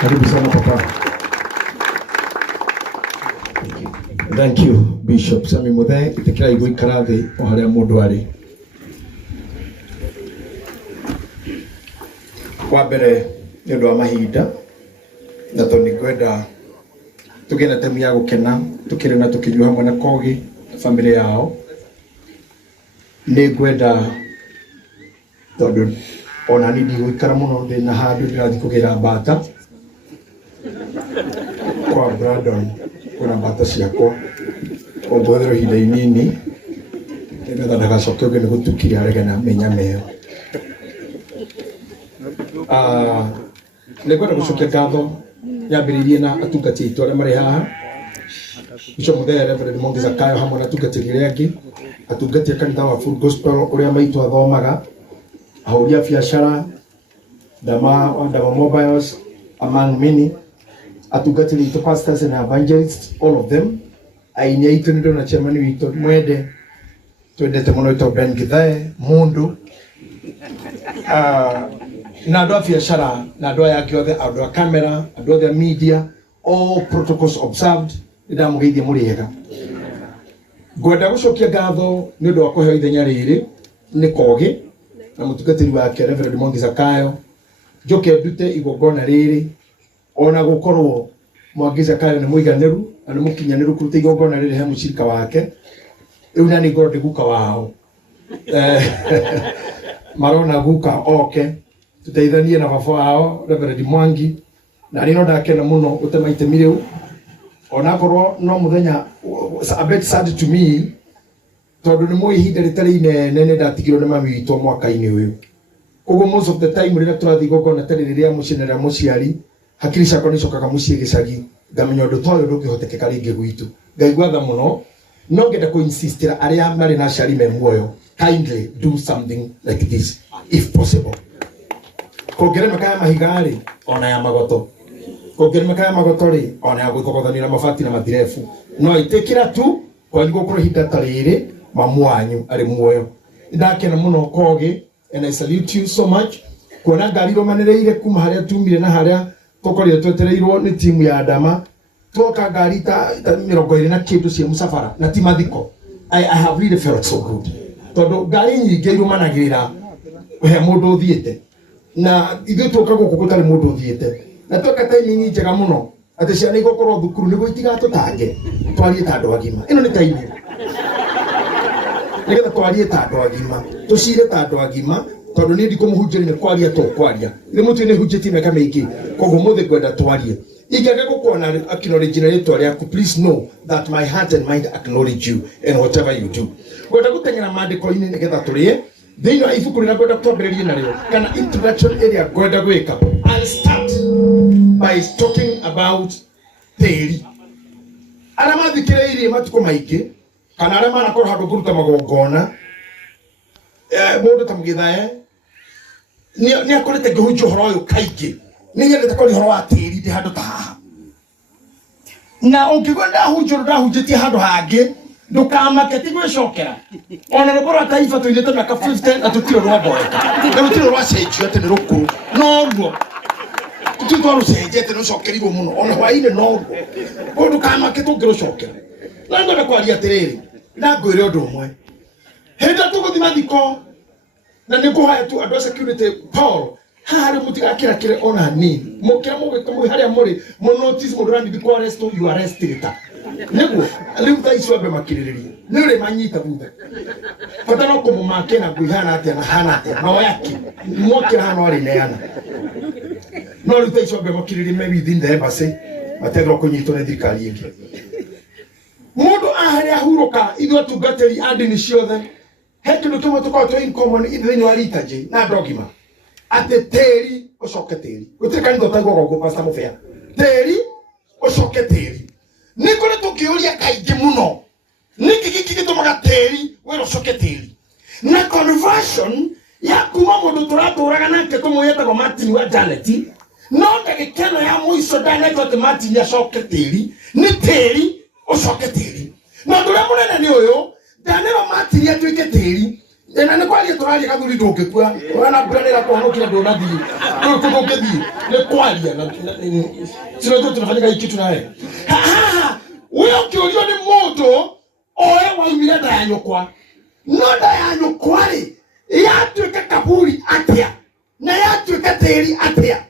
Karibu sana papa. Thank you Bishop Sami Muthee itekira igwe karathi o haria mundu ari. Kwa mbere ni undu wa mahinda na toni kwenda tugena temu ya gukena tukire na tukijua hamwe na Kogi family yao ni kwenda tondu ona ni ndigwikara muno ndi na handu ndirathi kugira mbata kwa Brandon kuna mbata ciakwa ombwethero hinda inini nigetha ndagacoke ũngĩ nĩ gũtukire aregana menya meyo. Nĩ kwenda gũcokia ngatho nyambĩrĩirie na atungati aitũ arĩa marĩ haha Bishop Muthee, Reverend Mwangi Zakayo hamwe na atungatĩri arĩa angĩ, atungati a kanitha wa Full Gospel ũrĩa maitũ athomaga, ahũri a biacara, Ndama Mobiles among many, atungati aitũ pastors and evangelists, all of them, aini aitũ nĩ ndona chairman witũ mwende twendete mũno witũ Ben Githae Mundu, na andũ a biacara na andũ aya angĩ othe, andũ a camera, andũ othe a media, all protocols observed. Ndamugeithia mũrĩega. Ngwenda gũcokia ngatho nĩ ũndũ wa kũheo ithenya rĩrĩ nĩ Kogi na mũtungatĩri wake Reverend Mwangi Zakayo, njoke ndute igongona rĩrĩ ona gũkorwo Mwangi Zakayo nĩ mũiganĩru na nĩ mũkinyanĩru kũruta igongona rĩrĩ he mũcirika wake, rĩu na nĩ ngorwo ndĩ guka wao marona guka oke tũteithanie na baba wao Reverend Mwangi, na rĩno ndakena mũno gũtema itemi rĩu ona korwo no muthenya a bit sad to me tondu nĩ mwe ihinda rĩtarĩ inene nĩ ndatigirwo nĩ mami witũ mwaka-inĩ ũyũ. Koguo most of the time rĩrĩa tũrathiĩ igongona ta rĩrĩ rĩa mũciĩ mũciari, hakiri ciakwa nĩ icokaga mũciĩ gĩcagi, ngamenya ũndũ ta ũyũ ndũngĩhotekeka rĩngĩ gwitũ. Ngaigua tha mũno, no ngenda kũ-insistĩra arĩa marĩ na aciari me muoyo, kindly do something like this if possible. Kuongerera kaya mahiga-rĩ ona ya magoto, kuongerera kaya magoto-rĩ ona ya gwĩkogothanio na mabati na mathirebu, no itekĩra tu kwa gũkorwo ihinda ta rĩrĩ mamu wanyu arĩ muoyo. Ndakena mũno Kogi, and I salute you so much kuona ngari romanĩrĩire kuma harĩa tumire na harĩa tũkorire twetereirwo nĩ timu ya Ndama, twoka ngari ta 20 na kĩndũ cia mũcabara na ti mathiko. I have really felt so good tondũ ngari nyingĩ irumanagĩrĩra he mũndũ ũthiĩte, na ithuĩ tũka gũkũ gũtarĩ mũndũ ũthiĩte, na twoka time njega mũno atĩ ciana igũkorwo thukuru nĩguo itigatũtange twarie ta andũ agima. Ĩno nĩ time nĩgetha twarie ta andũ agima, tũcire ta andũ agima, tondũ nĩ ndikũmũhunjĩria nĩ kwaria tũkwaria nĩ mũtwe nĩ hunjĩtie mĩaka mĩingĩ, koguo mũthĩ ngwenda twarie. Ingĩaga gũkuona acknowledge na rĩtwa rĩaku, please know that my heart and mind acknowledge you in whatever you do. Ngwenda gũteng'era maandĩko-inĩ nĩgetha tũrĩe thĩinĩ wa ibuku rĩrĩa ngwenda twambĩrĩrie narĩo kana introduction area ngwenda gwĩka. I'll start by talking about tĩri. Arĩa mathikĩrĩirie matukũ maingĩ kana arĩa manakorwo handũ kũruta magongona, mũndũ ta Githae nĩ akorete ngĩhunjia ũhoro ũyũ kaingĩ. Nĩ nyendete kwaria ũhoro wa tĩri ndĩ handũ ta haha, na ũngĩgua ndahunjĩtie handũ hangĩ ndũkamake ti gwĩcokera. Ona rwĩmbo rwa Taifa tũinĩte mĩaka 50 na tũtirĩ rwamboeka na tũtirĩ rwacenjio atĩ nĩ rũkũrũ, no ruo tũtirĩ twarũcenjete nĩ rũcokerirwo mũno, ona hwaĩ-inĩ no ruo, koguo ndũkamake tũngĩrũcokera. Na ngwenda kwaria atĩrĩrĩ na ngwĩre ũndũ ũmwe, hĩndĩ ĩrĩa tũgũthiĩ mathiko na nĩ ngũhoya tu andũ a security Paul harĩ mũtigakĩrakĩre ona hanini, mũkĩra mũgĩka harĩa mũrĩ mũnotice mũndũ ũrathiĩ kwa arrest, you arrest later. Nĩguo rĩu thaa ici wambe makirĩrĩrie nĩ ũrĩ manyita thutha, bata no kũmũmake na ngwĩhana atĩa na hana atĩa no yake mwakĩra hana warĩ neana, no rĩu thaa ici wambe makirĩrĩrie me within the embassy mategwa kũnyitwo nĩ thirikari ĩngĩ. Mũndũ aharĩa ahurũka, ithuĩ atungatĩri a ndini ciothe he kĩndũ kĩmwe tũkoragwo twĩ in common thĩinĩ wa liturgy na andũ agima, atĩ tĩri ũcoke tĩri. Gũtirĩ kanitha ũtaigua ũguo Pastor Mũbĩa, tĩri ũcoke tĩri. Nĩ kũrĩ tũkĩũria kaingĩ mũno nĩkĩ gĩkĩ gĩtũmaga tĩri wĩra ũcoke tĩri, na conversion ya kuma mũndũ tũratũraga nake tũmwĩtagwo Martin wa Janet, no ndagĩkeno ya mũico ndanetwo atĩ Martin acoke tĩri, nĩ tĩri ũcoke tĩri. Na ũndũ ũrĩa mũnene nĩ ũyũ, ndanero Martin atuĩke tĩri, ena ne kwaria turaria kathuri ndungikua wana brandera kwa nokira ndonathi kutokethi ne kwaria na sio tu tunafanya kitu naye wewe ukiorio ni moto oe waumire nda ya nyukwa no nda ya nyukwa ri yatuika kaburi atia na yatuika teri atia.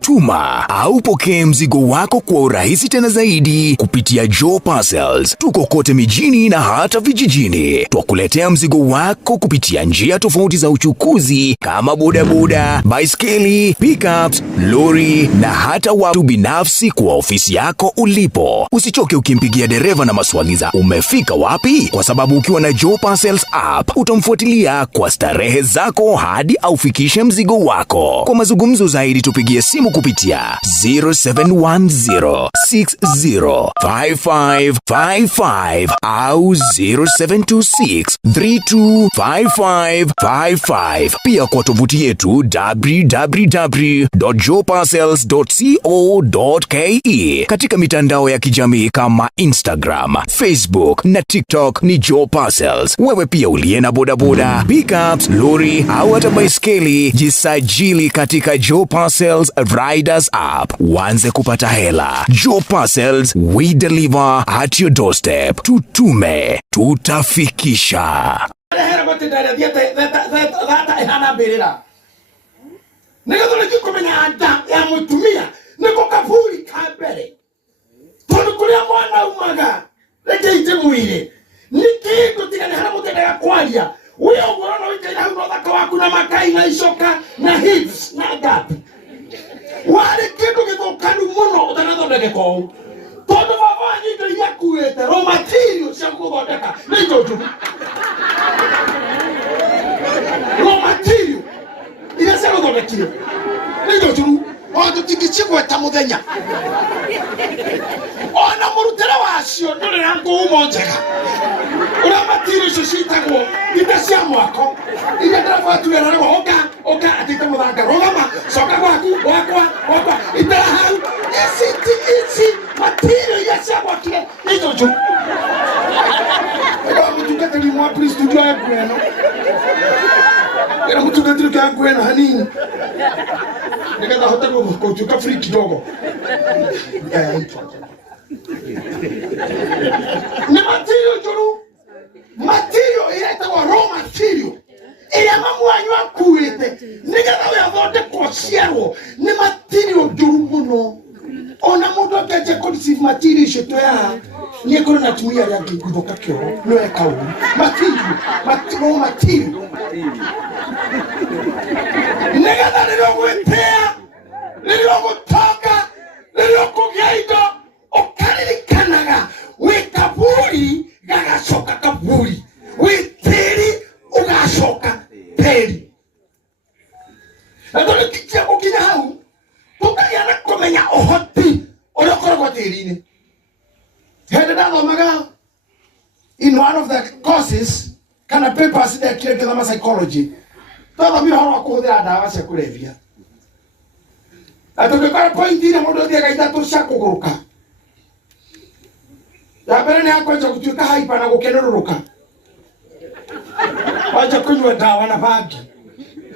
Tuma au pokee mzigo wako kwa urahisi tena zaidi kupitia Joe Parcels. Tuko kote mijini na hata vijijini. Twakuletea mzigo wako kupitia njia tofauti za uchukuzi kama bodaboda, baiskeli, pickups, lori na hata watu binafsi kwa ofisi yako ulipo. Usichoke ukimpigia dereva na maswali za umefika wapi, kwa sababu ukiwa na Joe Parcels app utamfuatilia kwa starehe zako hadi aufikishe mzigo wako. Kwa mazungumzo zaidi tupigie simu kupitia 0710605555 au 0726325555. Pia kwa tovuti yetu www.joeparcels.co.ke. Katika mitandao ya kijamii kama Instagram, Facebook na TikTok ni Joe Parcels. Wewe pia uliye na bodaboda, pickups, lori au hata baiskeli, jisajili katika Joe Parcels Riders app. Uanze kupata hela. Joe Parcels, we deliver at your doorstep. Tutume, tutafikisha. Niko kumenya anda ya mutumia niko kaburi kabere tunukulia mwana umaga leke ite mwire nikitu tigane hana mutenda ya kwalia uyo ngorona witenda huno thaka waku na makai na ishoka na hips na gap wale kitu githokanu muno utanathondeke kou tondu baba nyito yakuete raw material cia guthondeka niko tu raw material ila cia guthondekire niko tu ondo tikichigwe ta muthenya ona murutera wacio ndore rangu umonjega ura material cio citagwo ita cia mwako ila ndarafa tu era rego oka atite muthanga rogama soka gwaku wakwa ita hau isi material ya cia gwakire niko tu ega mutungatiri mwa priest studio ya gweno era mutungatiri ka gweno hanini nikada hotako kuchuka free kidogo ni material juru material ile itakuwa raw material ile mamu anywa kuite nikada ya vote kosiero ni material juru muno ona mudo keje conceive material sheto ya ni ko na tumia ya kudoka kyo no e kawo material nikada ndio kuipea ndio kutoka ndio kugaida okanilikanaga wikaburi gagashoka kaburi witeri ugashoka teri ndio kitia ukinya hau tukaya na komenya ohoti olokora kwa terine hede da maga in one of the courses kana papers there kile kama psychology taba mi horo kuhudira dawa cia kulevya atokeka point ile mundu thiaga itatu cia kuguruka ya mbere ni akwenja gutuika hyper na gukenururuka wacha kunywa dawa na bangi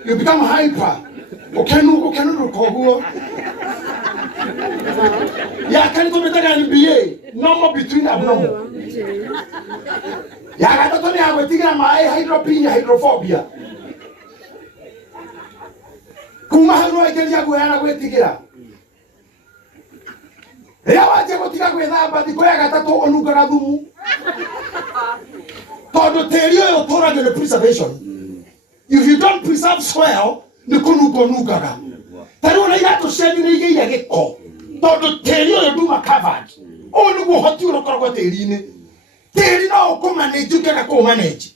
you become hyper ukenururuka huo ya kani tumetaga NBA normal between abnormal ya gatatu ni agwetigira mai hydropenia hydrophobia kuma hano ekeria gwera gwetigira ya waje gotiga gwethamba thiko ya gatatu onungaga thumu todo terio yo tora de preservation if you don't preserve soil ni kunungaga tari na irato cenyu ni igeia giko todo terio yo duma covered onu go hoti urokoragwa teri-ini teri no kumanage kana ko manage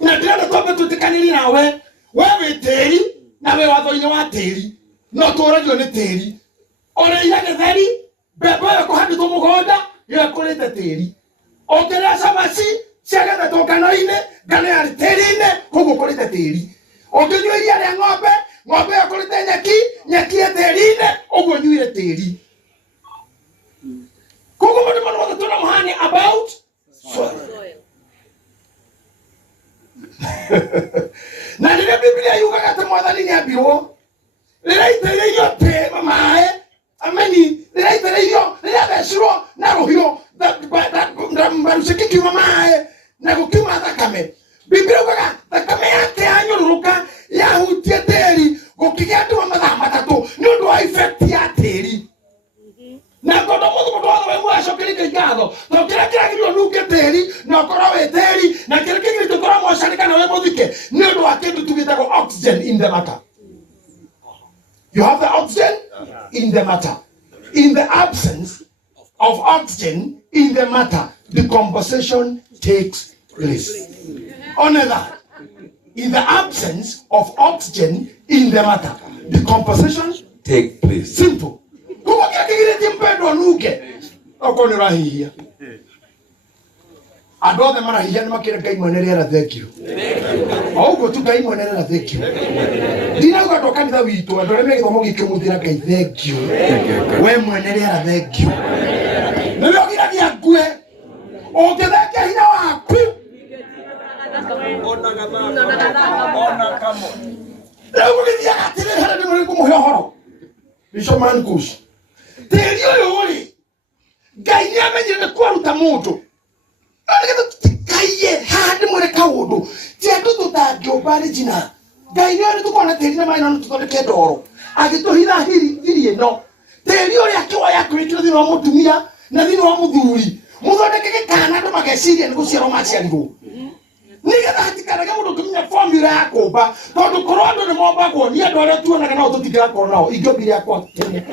na ndĩrenda twambe tũtĩkanĩrie nawe wewe tĩri na we watho-inĩ wa tĩri no tũragio nĩ tĩri ũrĩia gĩtheri mbembe ĩyo kũhandĩtwo mũgũnda ĩyo ĩkũrĩte tĩri ongerera camaci ciagethetwo ngano-inĩ ngano yarĩ tĩri-inĩ koguo ũkũrĩte tĩri ũngĩnyua iria rĩa ng'ombe ng'ombe ĩyo ĩkũrĩte nyeki ĩ tĩri-inĩ ũguo nyuire tĩri koguo maũndũ mothe tũramũhania about soil Na nile Biblia yuka kata mwathani ni abirwo. Nile itere iyo te mamae. Ameni. Nile itere iyo. Nile abeshiro. Na rohio. Mbarusiki mamae. Na kukiuma thakame. Biblia yuka thakame yake anyururuka. Yahutie teri. Kukigia tu mamatha matatu. Nundu wa effect ya teri. Na kodo mudu wa mwa shokirika igado. To kira giro nuke teri. Na kora we teri. Na kira to kora mwa sharika na we mudike. Nundu wa kindu tugitako oxygen in the matter. You have the oxygen in the matter. In the absence of oxygen in the matter, decomposition takes place. Honor that. In the absence of oxygen in the matter, decomposition takes place. Simple. Kuko kile timpendo nuke. Okoni rahia. Adothe mara hiya ni makire kai mwenere ra thank you. Augo tu kai mwenere ra thank you. Dina uga toka ni witu andore me githomo gikimutira kai thank you. We mwenere ra thank you. Ndio gira kia kue. O te theke hina waku. Ona kamo. Leo ngiya atire hara ni muri kumuhoro. Bishoman kush. Teri oyori. Gai ni amenyere kwaruta mutu. Kaiye handi mwere kaudu. Tiago tuta joba regina. Gaini ori tukona teri na maina tutone kedoro. Agito hira hiri no. Teri ori akiwa ya kwitira dino mutumia na dino muthuri. Muthone keke kana ndo mageciria ni guciara macia ndigo. Niga hatikana ga mundu kumenya formula yako ba. Tondu korondo ni momba ko ni andu aria tuonaga na tutikira ko nao. Igobiri yakwa tene.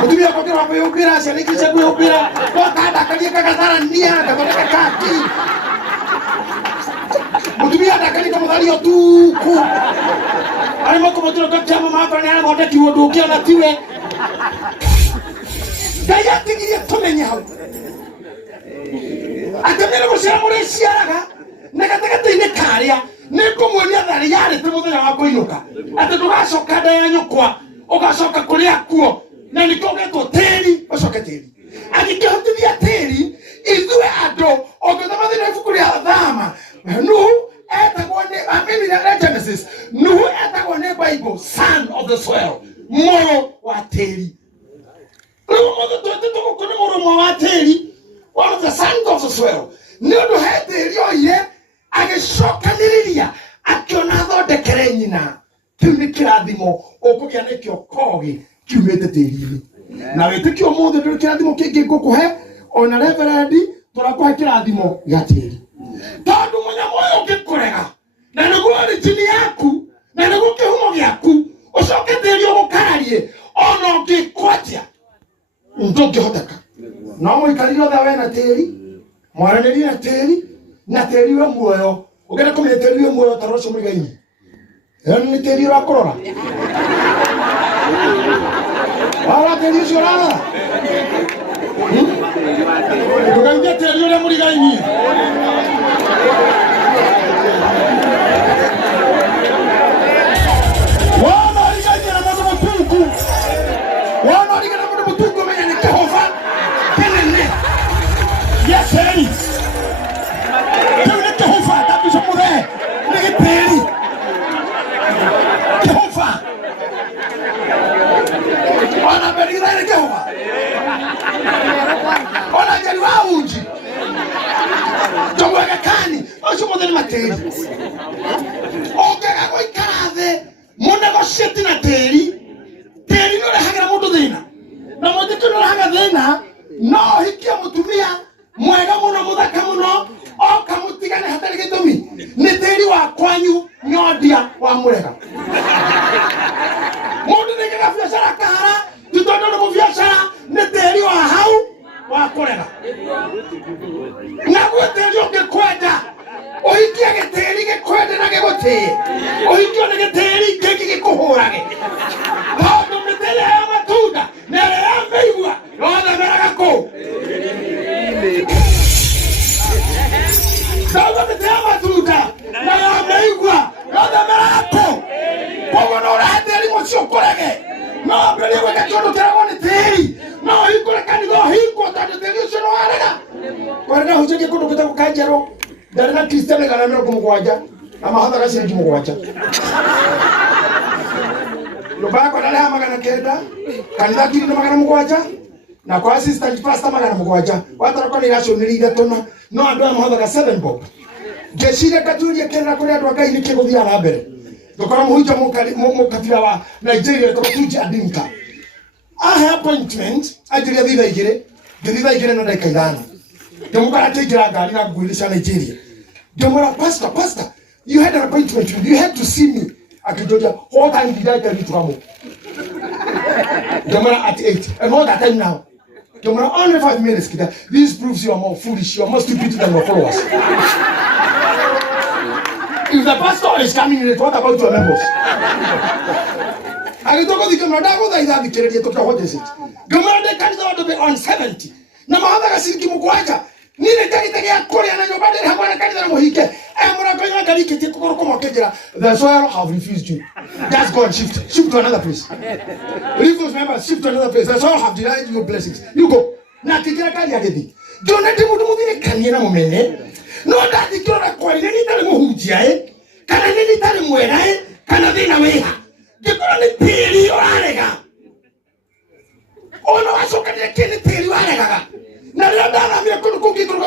Mutumia kwa kira wapo yupira, sianikisha kwa yupira. Kwa kada kalia kakazara ndia, kabareka kaki. Mutumia dakali kama dhali yotuku. Alima kumaturo kakya mama hapa ni ana mwata kiwodokia na tiwe. Kaya tingiri ya tumenye hau. Atamira kushira mure shiaraga. Nekatakata ine karia. Neko mwania dhali yare temuza ya wako inuka. Atetugasho kada ya nyukwa. Ogashoka kulia kuo. Na nikogeto teri osoke teri agikihotithia teri ithue ando ogethama thina ibuku ria thama Nuhu etagwo ni amini na Genesis Nuhu etagwo ni Bible son of the soil moro wa teri Nuhu motho tukukuni moro wa teri one of the sons of the soil nundu he teri oire agicokaniriria akiona thondekere nyina kiu ni kirathimo ukugia nikio kogi kiumete teri-ini na witikio mothe nduri kirathimo kingi ngukuhe ona reverend turakuhe kirathimo gia teri tondu munyamo uyu ngikurega na niguo origin yaku na niguo kihumo giaku ucoke teri ugukararie ona ungikwatia ndungihoteka no muikarire othe we na teri mwaranirie na teri we muoyo ugenda kumenya teri we muoyo taroco muigaini ni teri urakorora Wala teri uciorara ndukaige teri uria murigaini wana origaini na mundu mutungu wana origaini na mundu mutungu menya ni Jehova kenene yeseri kiu ni Jehova tabico muthe ni giteri Jehova Ona berida ni Jehova Ona jari wa uji Jomwega kani Ocho modeli materi Ogega kwa ikarathe Munegotiate na teri Teri nore hagira mundu thina Na moditu nore haga thina No hikia mutumia Mwega muno muthaka muno Oka mutigane hatari gitumi Ni teri wa kwanyu Nyodia wa murega Mundu nikiga biashara kahara tutondo no biashara ni teri wa hau wa kurega na guteri ungikwenda uhikie giteri gikwende na gigutie uhikie na giteri gikuhurage tondu miteri ya matunda na ya meigua yothe meraga ku tondu miteri ya matunda na ya meigua yothe meraga ku koguo no urateri mucio kurege no mbere gweka kindu kiragwo ni teri no hikure kanitha hikwo tondu teri ucio no warega kwarega hujenge kundu gitagwo kanjero ndari na kristiano mugwanja na mahothaga ciringi mugwanja nyumba kwa dala magana kenda kanitha kiri na magana mugwanja na kwa assistant pastor magana mugwanja watarakwa ni ratio ni ithatũ no andu a mahothaga 7 bob ngecire katuria kenda kuri andu akai ni kiguthia na mbere ndukora muhunja mukabira wa Nigeria tukuja adinka aha appointment ajiria thitha igire na ndaka ithano ndimukara tejira ngari na nguirisha Nigeria ndimura pastor you had an appointment you had to see me akijoja what time did I tell you to come ndimura at 8 and what that time now ndimura only 5 minutes kida this proves you are more foolish you are more stupid than your followers. If the pastor is coming in, what about your members? I don't know the Gamada, I have the credit to what is it? Gamada comes out to be on 70. Namada Sinki Mukwaka. Neither take Korean and your body have one kind of Mohike. And when I go to the soil have refused you. Just go and shift to another place. Leave those members, shift to another place. The soil have denied you blessings. You go. Natikaka Yagedi. Don't let them move in Kanyana Momene. No that the kira kwa ni tale muhujia kana ni tale mwera kana thina weha gikora ni tiri orarega ono asoka ni kini tiri orarega na ria dana mi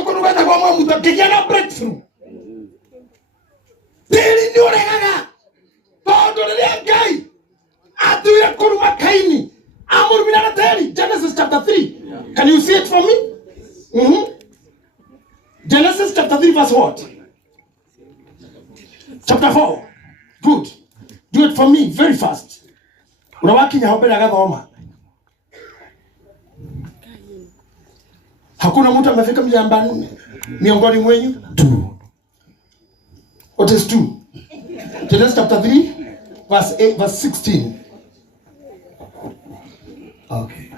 kunu gata kwa mwa muto kijana breakthrough tiri ni orega todo le gai atuya kunu makaini amur mina tiri Genesis chapter 3 can you see it from me Genesis chapter 3 verse what? Chapter 4. Good. Do it for me very fast. Unawaki nyahobela gathoma. Hakuna mtu amefika mjambani miongoni mwenyu? 2. What is 2? Genesis chapter 3 verse 8 verse 16. Okay.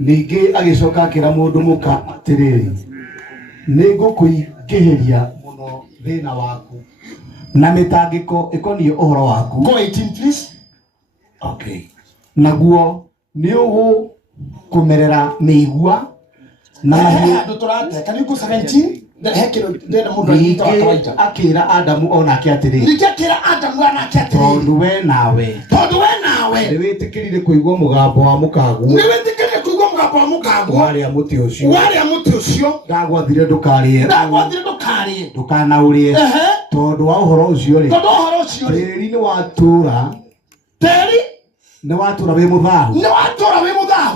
Ningĩ agicoka akĩra mũndũ mũka atĩrĩrĩ nĩngũkũingĩhĩria mũno thĩna waku na mĩtangĩko ĩkoniĩ ũhoro waku. Go 18 please. Okay. Naguo nĩ ũgũkũmerera mĩigua na mahiũ. Can you go 17? Ningĩ akĩra Adamu onake atĩrĩrĩ tondũ we nawe nĩwĩtĩkĩrire kũigua mũgambo wa mũkaguo warĩa mũtĩ ũcio ndagwathire ndũkarĩe ndũkanaũrĩe tondũ wa ũhoro ũcio rĩ tĩĩri nĩ watũũra wĩ mũthahu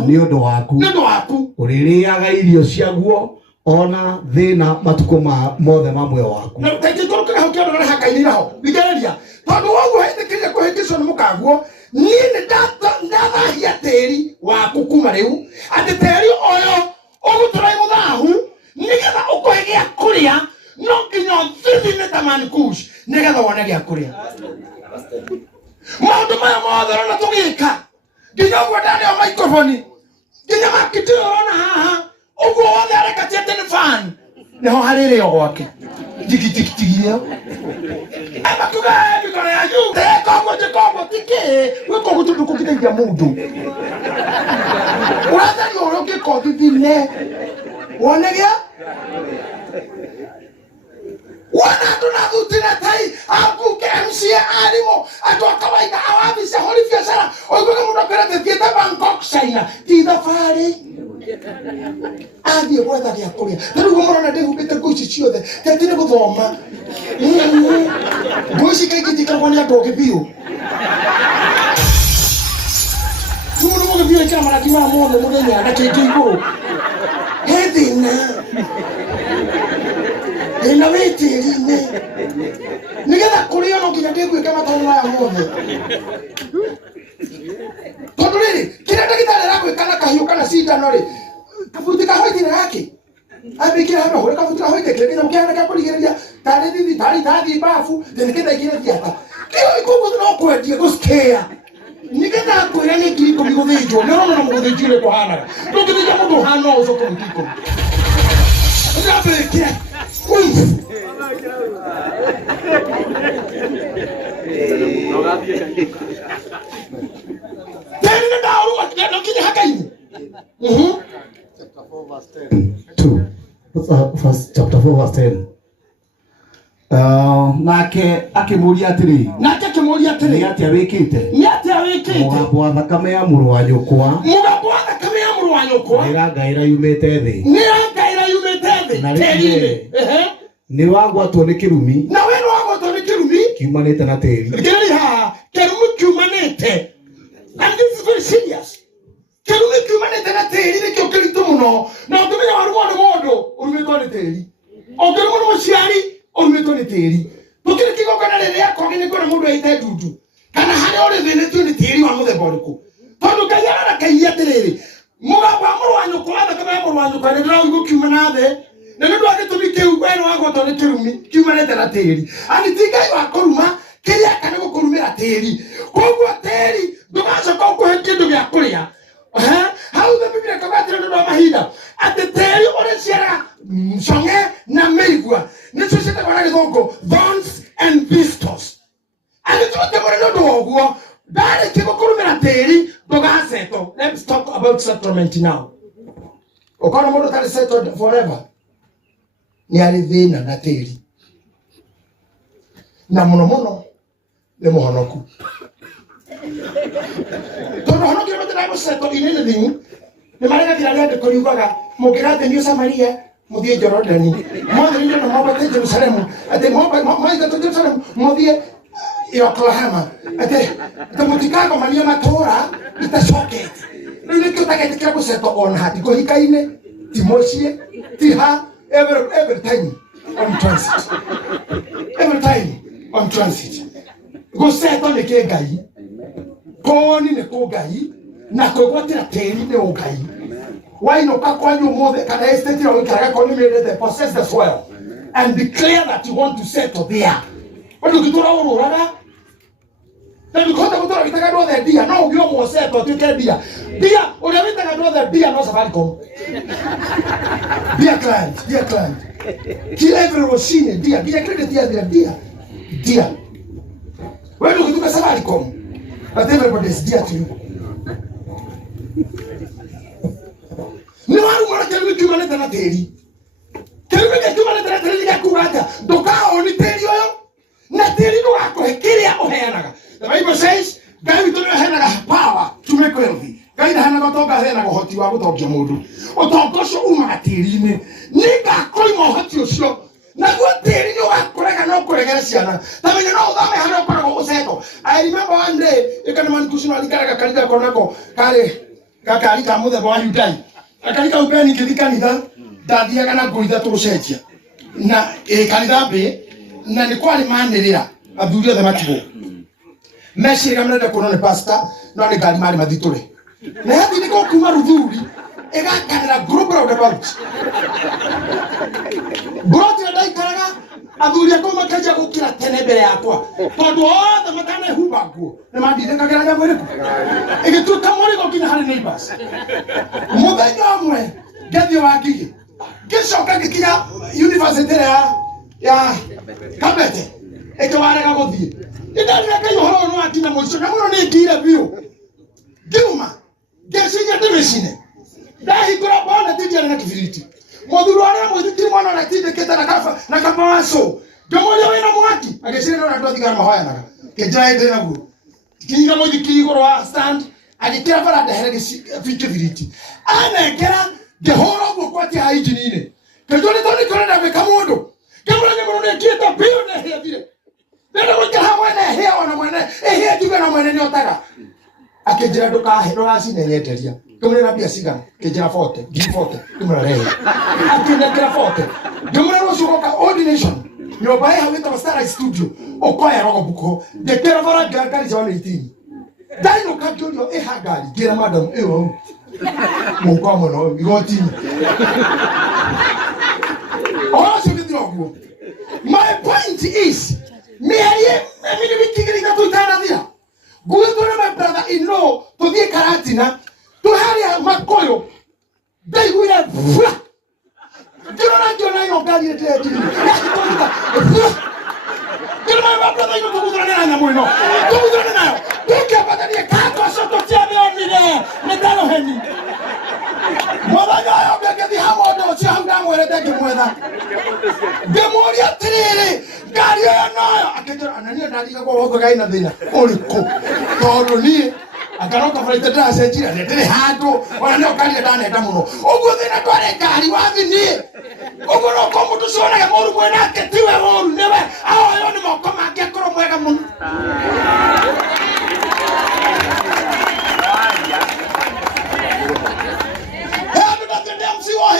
nĩ ũndũ waku ũrĩrĩaga irio ciaguo ona thina matuko mothe mamwe waku na kaitikuruka hokero na hakainira ho bigereria tondu wogu haitĩkĩrire kũhĩngĩcwo nĩ mũkaguo niĩ ndathahia tĩri waku kuma rĩu atĩ tĩri ũyũ ũgũtũra mũthahu nĩgetha ũkũhe gĩa kũrĩa no nginya ũthithine ta mankush nĩgetha wone gĩa kũrĩa maũndũ maya mothe na tũgĩka nginya ũguo ndani wa microphone nginya makitio ona haha ugo wothe arekatia tene fan neho harire gwake jigijigio amakuga bikora ya yu kongo tike wiko gutundu kukiteja mundu uraza yoroke ko thithine wonegia wana tunathutina tai akuke MCA alimo atwa kawaida awabisa holi biashara oigoga mundu akwera thieta Bangkok China thafari athie gwetha gĩa kũrĩa rĩu mũrona ndĩhumbĩte nguo ici ciothe tetire gũthoma nguo ici kaingĩ ndikaragwo nĩ andũ ogĩ biũ mũndũ mũgĩ biũ ĩkĩra maraki maya mothe mũthenya na kĩngĩ igũrũ he thĩna wĩ tĩri-inĩ nĩgetha kũrĩa no nginya ndĩguĩke mataũni maya mothe tondũ rĩrĩ kĩrĩa ndagĩtarĩ aragwĩka na kahiũ kana cindano rĩ kabuti kahoitire yake abikira hano hore kabuti kahoite kile kile mkiana kakuligereria tare thithi tari bafu nĩgetha igire thiata kĩo ikugu no kwendia gũscare nĩgetha kwĩra nĩ kiko gũthĩnjwo nĩ ũrona mũgũthĩnjire kũhanaga ndũngĩthĩnja mũndũ hana ũcoke mũtiko ndabĩkire tena ndauru no kile hakaini chapter 4 verse 10. Chapter 4 verse 10. nake akimuria atiri ni atia wikite mugambo wa thakame ya mũrũ wa nyũkwa nĩrangaĩra yumĩte thĩ na rĩngĩ nĩ wagwatwo nĩ kĩrumi kiumanĩte na tĩri. And this is very serious. Kĩrumi kiumanĩte na tĩri nĩkĩo kĩritũ mũno, na ũngĩmenya warumwo nĩ mũndũ ũrumĩtwo nĩ tĩri, ũngĩrumwo nĩ mũciari ũrumĩtwo nĩ tĩri. Tũkĩrĩ kĩgongona rĩrĩa kogi nĩ kuona mũndũ aite ndundu kana harĩa ũrĩ thĩnĩtio nĩ tĩri wa mũthemba ũrĩkũ, tondũ Ngai ararakagia atĩrĩrĩ, mũgambo wa mũrũ wa nyũkwa thakame ya mũrũ wa nyũkwa nĩndĩraigua kiuma na thĩ, na nĩ ũndũ wa gĩtũmi kĩu we nĩwagwatwo nĩ kĩrumi kiumanĩte na tĩri. Ani ti Ngai wa kũruma, kĩrĩa kana gũkũrumĩra tĩri. Koguo tĩri ndũgacoka ũkũhe kĩndũ gĩa kũrĩa. Hau the Biblia kagatĩra nĩ ũndũ wa mahinda atĩ tĩri ũrĩciara cong'e na mĩigua nĩcio ciĩtagwo na gĩthũngũ thorns and thistles. Agĩtuĩke mũrĩ nĩ ũndũ wa ũguo ndarĩkia gũkũrumĩra tĩri ndũgasettle. Let's talk about settlement now. Ũkona mũndũ tarĩ settled forever nĩ arĩ thĩna na tĩri, na mũno mũno nĩ mũhonoku. Tondũ honokire matĩra gũsettle in anything nĩ maregathira arĩa andĩko riugaga mũngĩrathĩnio Samaria mũthiĩ Jorodani, mwathĩrĩirio na mwambate Jerusalemu, atĩ mwaingatwo Jerusalemu mũthiĩ Oklahoma, atĩ mũtikagomania matũũra itacokete. Rĩu nĩkĩo ũtagetĩkĩra gũsettle ona hati kũhika-inĩ, ti mũciĩ, ti ha, every time on transit. Every time on transit. Gũsettle nĩ kĩ Ngai, kũni nĩ kũ Ngai, na kwĩgwatĩra tĩri nĩ ũngai. Wainũka kwanyu ũmũthĩ kana estate ĩyo ũikaraga kwa nĩmĩrĩte, possess the soil and declare that you want to settle there. Ndũngĩtũra ũrũraga, na ndũkũhota gũtũra gĩtaga andũ othe ndia, no ũgĩe ũmwe settle ũtuĩke ndia. Ndia ũrĩa wĩtaga andũ othe ndia no Safaricom. Dear client, kila every rũcinĩ ndia, nginya credit yathira ndia. Wewe ndũgĩtuĩka Safaricom, but everybody is dear to you. Ni waru mwana kĩrumi kiumanĩte na tĩri. Kĩrumi kiumanĩte na tĩri gĩakuga atĩa ndũkaoni tĩri ũyũ, na tĩri ndũgakũhe kĩrĩa ũheanaga. The Bible says Ngai witũ nĩ aheanaga power to make wealthy. Ngai ndaheanaga ũtonga, aheanaga ũhoti wa gũtongia mũndũ. Ũtonga ũcio umaga tĩri-inĩ. Nĩngakũima ũhoti ũcio, naguo tĩri nĩ ũgakũrega no kũregera ciana. Ta menya no ũthame harĩa ũkoragwo ũcetwo. I remember one day ĩkanĩmani kucino alikaraga kanitha konako kakari ka mũthemba wa Hyundai. Akari ka upeni ngĩthi kanitha ndathiaga na ngũ ithatũ gũcenjia na kanitha mbĩ, na nĩ kwarĩ manĩrĩra athuri othe matigwo meciria mnenda kuona nĩ pastor no nĩ ngari marĩ mathitũre, na yathi nĩ kuma ruthuri ĩgakanĩra group roundabout broti na ndaikaraga athuri akwa makanjia gũkĩra tene mbere yakwa, tondũ othe matanehumba nguo nĩ mandindĩkagĩra nyamũ ĩrĩkũ ĩgĩtuĩka mũrigo nginya harĩ neighbors. Mũthenya ũmwe ngathiĩ Wangigĩ ngĩcoka ngĩkinya university ya Kabete ĩkĩwarega gũthiĩ, nĩndarĩra Ngai ũhoro ũyũ nĩwakinya mũico, na mũno nĩngĩire biũ ngiuma ngĩciria ndĩmĩcine. Ndahingũra bona ndiarĩ na kĩbiriti, mũthuri ũrĩa mũthikiri mwana natindĩkĩte na kabawaco ngĩmũria wĩna mwaki, agĩciria no andũ a thigara mahoyanaga kĩnjĩra ndĩ naguo. Kinya mũthikiri igũrũ wa stand agĩkĩra bara ndahere kĩbiriti, anengera ngĩhũra ũguo kwatia ha injini-inĩ, kĩnjũrĩ tondũ nĩtũrenda gwĩka mũndũ, ngĩmũria nyamũrũ nĩngĩte biũ nehĩa thire, ndĩrenda gũikara ha mwene hĩa ona mwene ĩhĩa njuge na mwene nĩotaga. Akĩnjĩra ndũgacine nyenderia, ngĩmũrĩra mbia cigana, kĩnjĩra 40 ngĩmũra rehe, akĩnengera 40 ngĩmũra rũciũ ũgoka ordination nyũmba ĩ hau ĩtagwo Starlight Studio ũkoya rogo buko ngĩkĩra bara ngari cia 118. Ndainũka ngĩũrio ĩha ngari, ngĩra madam ĩyo hau mũkwa mũno igoti-inĩ ũhoro ũcio gĩthira ũguo. My point is mĩeri wiki igĩrĩ ithatũ itanathira gwĩtũre my brother in law tũthiĩ Karatina tũharĩa Makũyũ, ndaiguire ngĩrora ngĩona ĩno ngari ĩndĩretiri ngĩrora my brother ĩno tũgũthũrane na nyamũ ĩno, tũgũthũrane nayo tũkĩambatania katwa coto cia mĩonire nĩ ndarũheni Mwathanya yo ngeke hamo ndo cio hau ndamwerete ngimwetha. Ngimuria tiriri ngari yo nayo akinjira anania ndariga kwa wothe gaina thina. Uriku. Tondu ni akaroka flight dress ejira ndiri handu ona no kari ndanenda muno. Uguo thina tware ngari wathi ni. Uguo no ko mutu cionaga moru mwenake tiwe moru niwe. Ao yo ni moko make akoro mwega muno.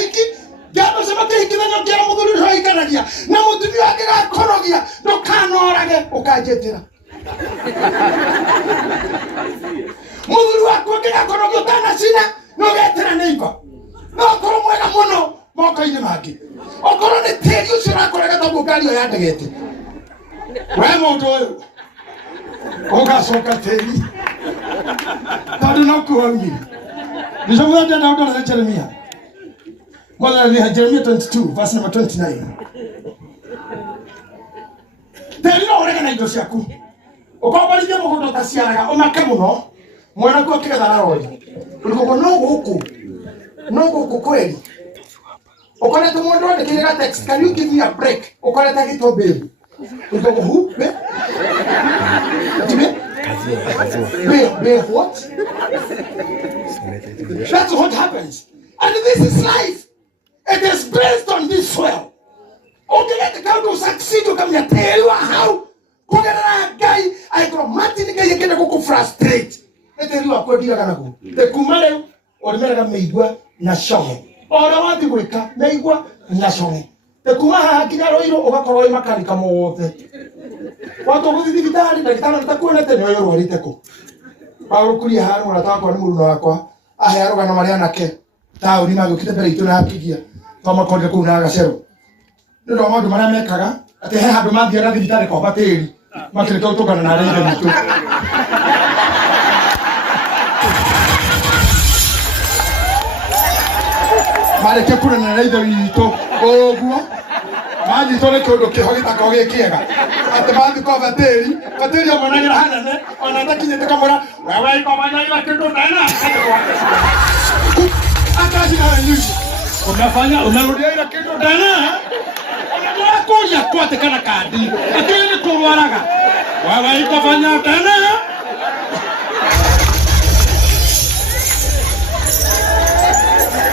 Hiki gado sema ke hiki nyo kera muduri roi kanagia na mudumi wake ga konogia no kanorage ukajetira muduri wake ga konogia tana sina no getira neiko no koro mwega muno moko ine maki okoro ne teri ucio rakorega tabu kali yo yandegete we mundu ugacoka teri tadu no kuongi nizomuda tena ndo Jeremia. Well, Jeremiah 22, verse number 29. Tell you already na idosi yaku. Ukabali je mukondo tasiaraga omake muno. Mwana kwa kile dararoi. Uliko no huku. No huku kweli. Ukole tu mwondo wake kile text, can you give me a break? Ukole ta kitu baby. Uliko who? Be what? That's what happens. And this is life. It is based on this soil. Okay, how to succeed to come here? Tell you how. Go get a guy. I go Martin guy. You get go frustrate. I tell you what you are gonna go. The kumare or mera meigwa na shome. Ora wati weka meigwa na shome. The kumaha kinaro iro ogakoro imakani kama wote. Watu wote divitali na kitana nitakuwa tena yo roriteko. Paulo kuri haru nataka kwa muruno wakwa. Ahero gana mariana ke. Tao ni magukite mbere itu na pigia. Toma konde kuna gacero. Ndo maundu maria mekaga ati he handu mathiera thibitari kwa bateri. Makireka utugana na reithe bitu. Mareke kuna na reithe bitu. Oguo. Maji tole kodo kihogita koge kiega. Ati mathi kwa bateri. Bateri omanagera hanane. Ona ndakinyete kamera. Wewe iko manyaira kindu ndana. Akazi na nyinyi. Unafanya unarudia ile kitu ndana. Unataka kuja kwate kana kadi. Akili kurwaraga. Wewe iko fanya ndana.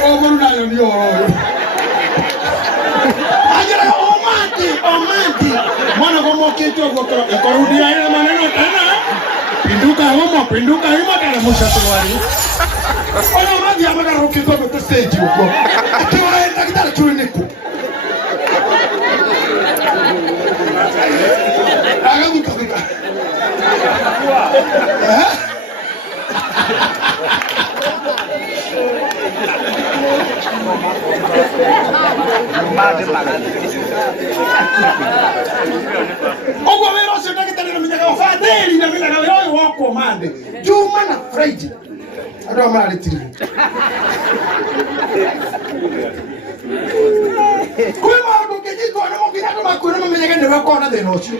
Oboru nayo ni oro. Ajira omati. Mwana gomo kitu gokoro. Ikorudia ile maneno tena. Pinduka himo kana mushatwari. Ona maji amaka rokito kwa stage huko. Akiwaenda kitara clinic. Agabuka. Ogo vero se ndakitana na minyaga fadeli na minyaga wewe wako mande. Juma na Friday. Ado mali tiri. Kwa ndo kejito na mokina ndo makuna minyaga ne wako na denocho.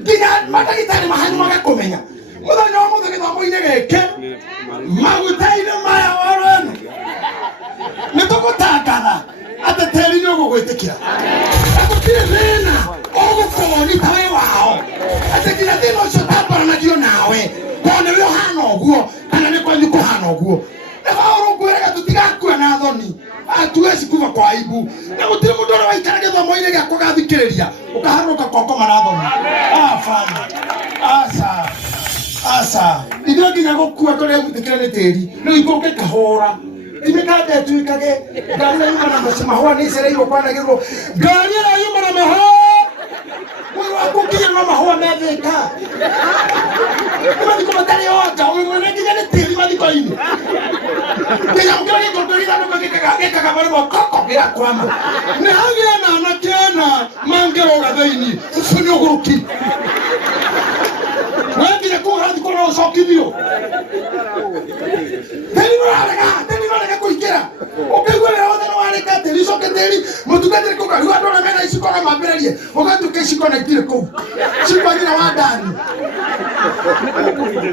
Diga mata kitani mahani maka komenya. Muda no muda ke tamo ine ke. Magutaina maya waran. Netoko takana. Ata teri nyogo kwetekira. Akutire vena. Ogo koni tawe wao. Ata kila dino shotapa na dio nawe. Kone yo hano guo. Ana ne kwanyu ko hano guo. Na baoro kwera tutigakwa na thoni. Atuwezi kuva kwa aibu. Na gutire mudoro wa ikarage thomo ine gya kugathikiriria. Ukaharuka kwa koma na thoni. Fanya. Asa. Ndio kinya gukua tore mutikira ne teri. No ikoke kahora. Imekade tuikage gari yuma na mahua ni sere hiyo kwa nagiro gari yuma na mahua wewe akukia na mahua metheka kama niko matari yote wewe unakinya ni tiri madiko hivi kenya mkoni kotorida ndo kaka kabari mokoko bila kwama ni hangi na kiana mangero gathaini ufunyo guruki wewe kile kwa hadi kwa usokivyo Teni kuikira. Opegwe na wale wale kateli soketeli. Mutukateli ko ka ruado na mena isiko na maberelie. Ogatu ke shiko na itire ko. Shiko ni na wadani.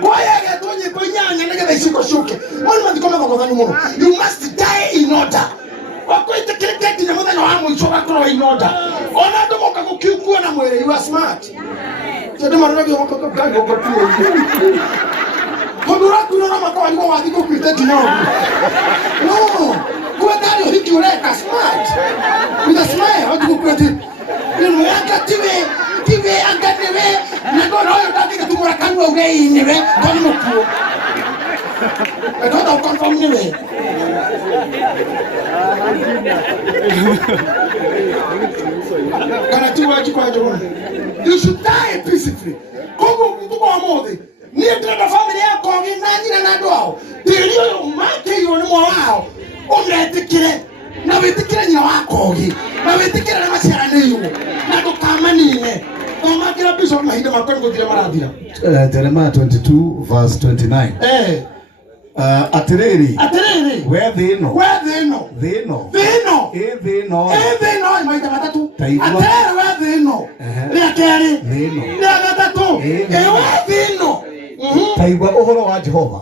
Kwa yeye tonye ponyanya nega isiko shuke. Mwana mandikoma kwa kwanyu mono. You must die in order. Wako itekiriketi na mwana wa mwisho wako in order. Ona ndo moka kukiukua na mwele, you are smart. Sasa mara ndio wako kanga kwa tu. Kodura kuna maka walikuwa wadiko kuiteti nao. No. Kwa tani hiki ureka smart. With a smile, wadiko kuiteti. Ndio yaka tiwe anganewe na ndo roho ndaki tumura kanwa urei newe kwa mko. Ndio confirm newe. Kana tiwa kwa jona. You should die peacefully. Kongo mtu kwa mode. Ni tena family yako nani na ndwao. Tilio umake yoni mwa wao. Umetikire na wetikire ni wako gi. Na wetikire na masiara neyo. Na tukamanine. Kama kila bishop mahida makongo kile maradia. Jeremiah 22 verse 29. Atiriri wethino maita matatu atere wethino ria keri ria gatatu wethino taigwa uhoro wa Jehova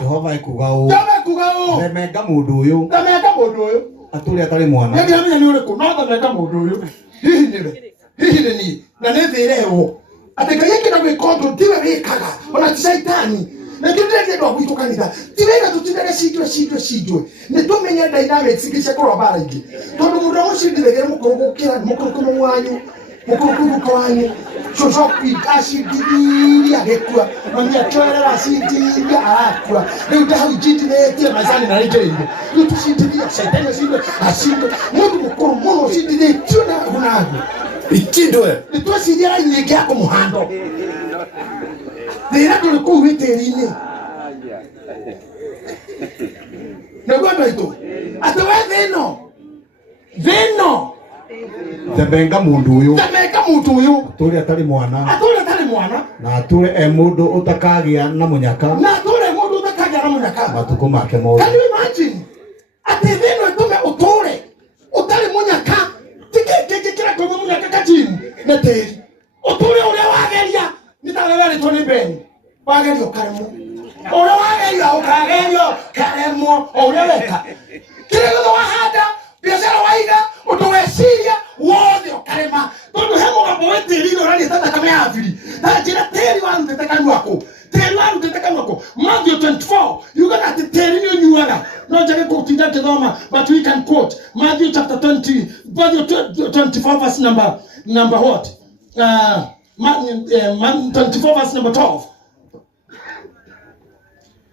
Jehova ekuga u Themenga mundu uyu aturi atari mwana ngiamenya ni uriku no themenga mundu uyu hihi ni na nethirewo atekai na gwikondo tiwe wikaga ona ti shaitani. Na kile ndio wito kanitha. Tiwega tutindage shidwe. Ne tumenya dynamics ikisha kwa bara ingi. Tondu mundu ushindire mukugukira mukurukumu wanyu. Mukurukumu wanyu. Shosho ashidiri agekua. Manya twera ashidiri akua. Leo ndaho jitire tie mazani na rejende. Tushidiri shaitani ashidwe. Mundu mukurumu ushindire tuna hunago. Itidwe. Nitwasidia nyege yako muhando. Dira tuliku witerini. Nagwanda ito. Atawe veno. Themenga mundu uyu. Aturi atari mwana. Na aturi mundu utakagia na munyaka. Matuko make mo. Can you imagine? Ati veno tume utore. Utari munyaka. Tike kira kwa munyaka katimu. Nete. Utore ule wageria. Nitawele toni ben. Wagerio karemo. Ore wagerio karemo. Ore weka. Kile ndo wahada. Biashara waida. Utowesiria. Wode karema. Tondo hemo gaboete lino rani tata kama afiri. Na jina teri wanu tetekanu wako. Matthew 24. You gonna have to tell me you are. Not just quoting that doma, but we can quote Matthew chapter 20, Matthew 24 verse number what? 24 verse number 12.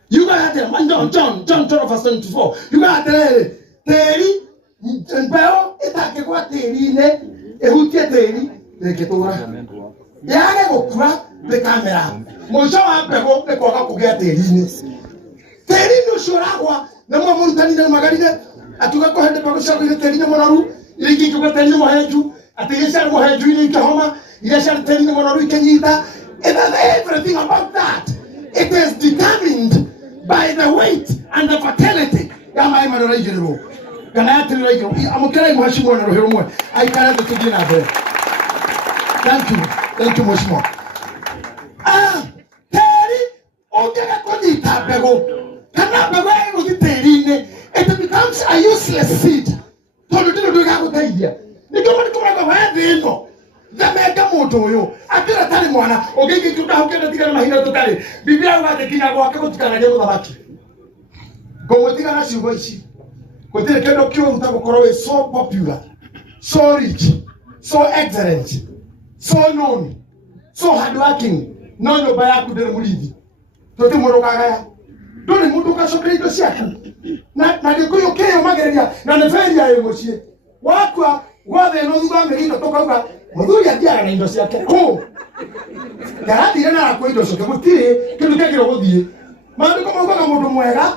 You got to John 12 verse 24. You got to teri mbeo itake kwa teri ne ehutie teri leketora. Yale gukura the camera. Mwisho wa mbego ne kwa kugia teri ne. Teri no shoragwa na murutani na magarine atuka ko hende pa shako ile teri ne monaru ile kiki kwa teri ne moheju atiyesha moheju ile kahoma ile shar teri ne monaru ikanyita. Everything about that, it is determined by the weight and the fertility. Kama ima ndo jiro. Kana ati ndo jiro. Amukira mhashimu na roho mwe. I can't do it now. Thank you mhashimu. Teri ogera kujita bego. Kana bego ego teri ne. It becomes a useless seed. Tondo ndo kako taidia. Nikoma kwa wewe no. Zameka moto yo atira tali mwana ogenge tutahokenda tigana mahina tutale biblia wate kina kwa kako tukana leo babaki ko tigana shigo ishi ko tele kendo kyo utakokorowe so popular, so rich, so excellent, so known, so hardworking nono baya kudere mulivi tote moroka gaya dole mudu ka sokreito siaka na dikuyo keyo mageria na neferia emochie wakwa wale no zuba merito toka kwa mudhuri atia na ndo siaka ko garati na ko indo soke mutire kindu kegiro guthie mandu ko mauga mundu mwega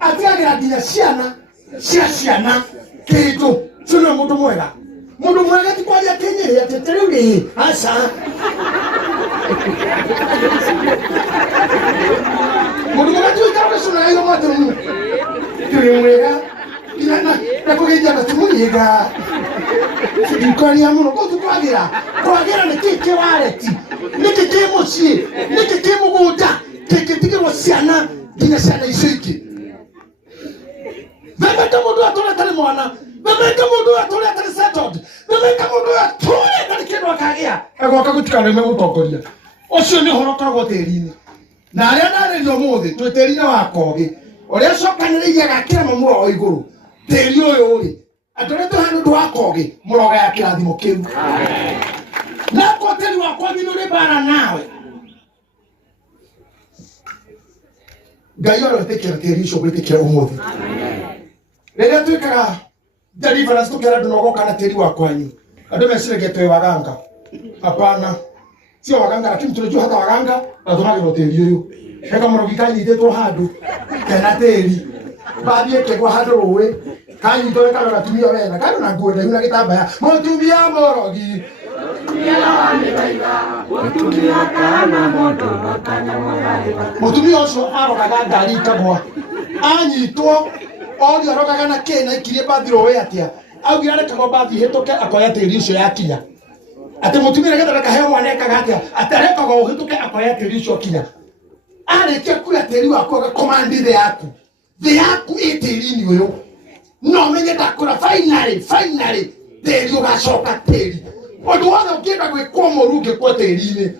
atia giratia ciana kitu sio mundu mwega ti kwa ya Kenya ya teteruri asa mundu mwega tu kama sio hiyo moto ni mwega na kugeja na tumuliga sikoni amuno ko tukwagira ni kike waleti ni kike kimuci niki kimugunda kikitigirwo ciana nginya ciana icio ingĩ. Themeka mũndũ atũre atarĩ mwana, themeka mũndũ atũre atarĩ settled, themeka mũndũ atũre atarĩ kĩndũ akagĩa agoka gũtikanĩme mũtongoria. Ũcio nĩ ũhoro ũkoragwo tĩri-inĩ. Na arĩa narĩrio ũmũthĩ twĩ tĩri-inĩ wa Kogi ũrĩa cokanĩrĩirie agakĩra mamũra o igũrũ. Tĩri ũyũ rĩ andũ arĩa tũhana ũndũ wa Kogi mũroga ya kĩrathimo kĩu. Nako tĩri wa Kogi nĩũrĩ mbara nawe. Ngai arotĩkĩra tĩri ũcio gwĩtĩkĩra ũmũthĩ. Rĩrĩa twĩkaga deliverance tũkĩra andũ nogoka na tĩri wa kwanyu, andũ meciragia twĩ waganga. Hapana, sio waganga, lakini tunajua hata waganga na tunagĩrwo tĩri ũyũ. Eka mũrogi kanyitĩtwo handũ kena tĩri bathie kegwa handũ rũĩ kanyitwo eka gatumia wena kana na nguo ndaihu na gĩtambaya mũtumia mũrogi mũtumia ũcio arogaga ngari ikagwa anyitwo orio arogaga na kena ikirie bathi rũĩ atĩa augira rekagwo bathi hĩtũke akoya tĩri ũcio yakinya atĩ mũtumia nĩgetha kaheo mwana ekaga atĩa atarekagwo hĩtũke akoya tĩri ũcio kinya arĩkia kuya tĩri waku agakomandi thĩ yaku ĩ tĩri-inĩ ũyũ no menye ndakũra finally tĩri ũgacoka tĩri ũndũ wothe ũngĩenda gwĩkwo mũru ũngĩkwo tĩri-inĩ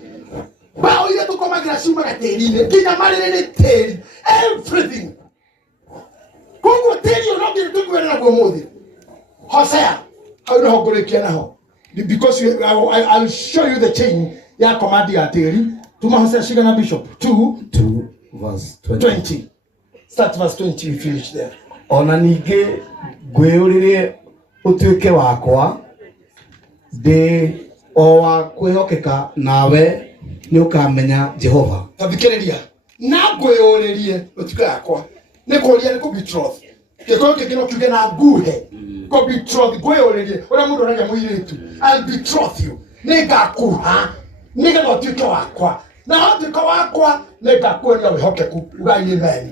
mbaũ iria tũkomagĩra ciumaga tĩri-inĩ nginya marĩrĩ nĩ tĩri everything koguo tĩri ũyũ no nginya tũkuĩre naguo mũthĩ Hosea hau naho ngũrĩkia naho because I'll show you the chain ya komandi ya tĩri. Tuma Hosea shigana Bishop 2 verse 20. Start verse 20, we finish there. Ona ningĩ ngwĩyũrĩrie ũtuĩke wakwa ndĩ o wa kwĩhokeka nawe nĩ ũkamenya Jehova. Tathikĩrĩria na ngwĩyũrĩrie ũtuĩke wakwa nĩ kũria nĩ betroth gĩkorwo kĩngĩ kiuge na nguhe betroth ngwĩyũrĩrie ũrĩa mũndũ aragia mũirĩtu I'll betroth you nĩ ngakũha nĩgetha ũtuĩke wakwa na ũtuĩke wakwa nĩ ngakuonia wĩhokeku ugai amen.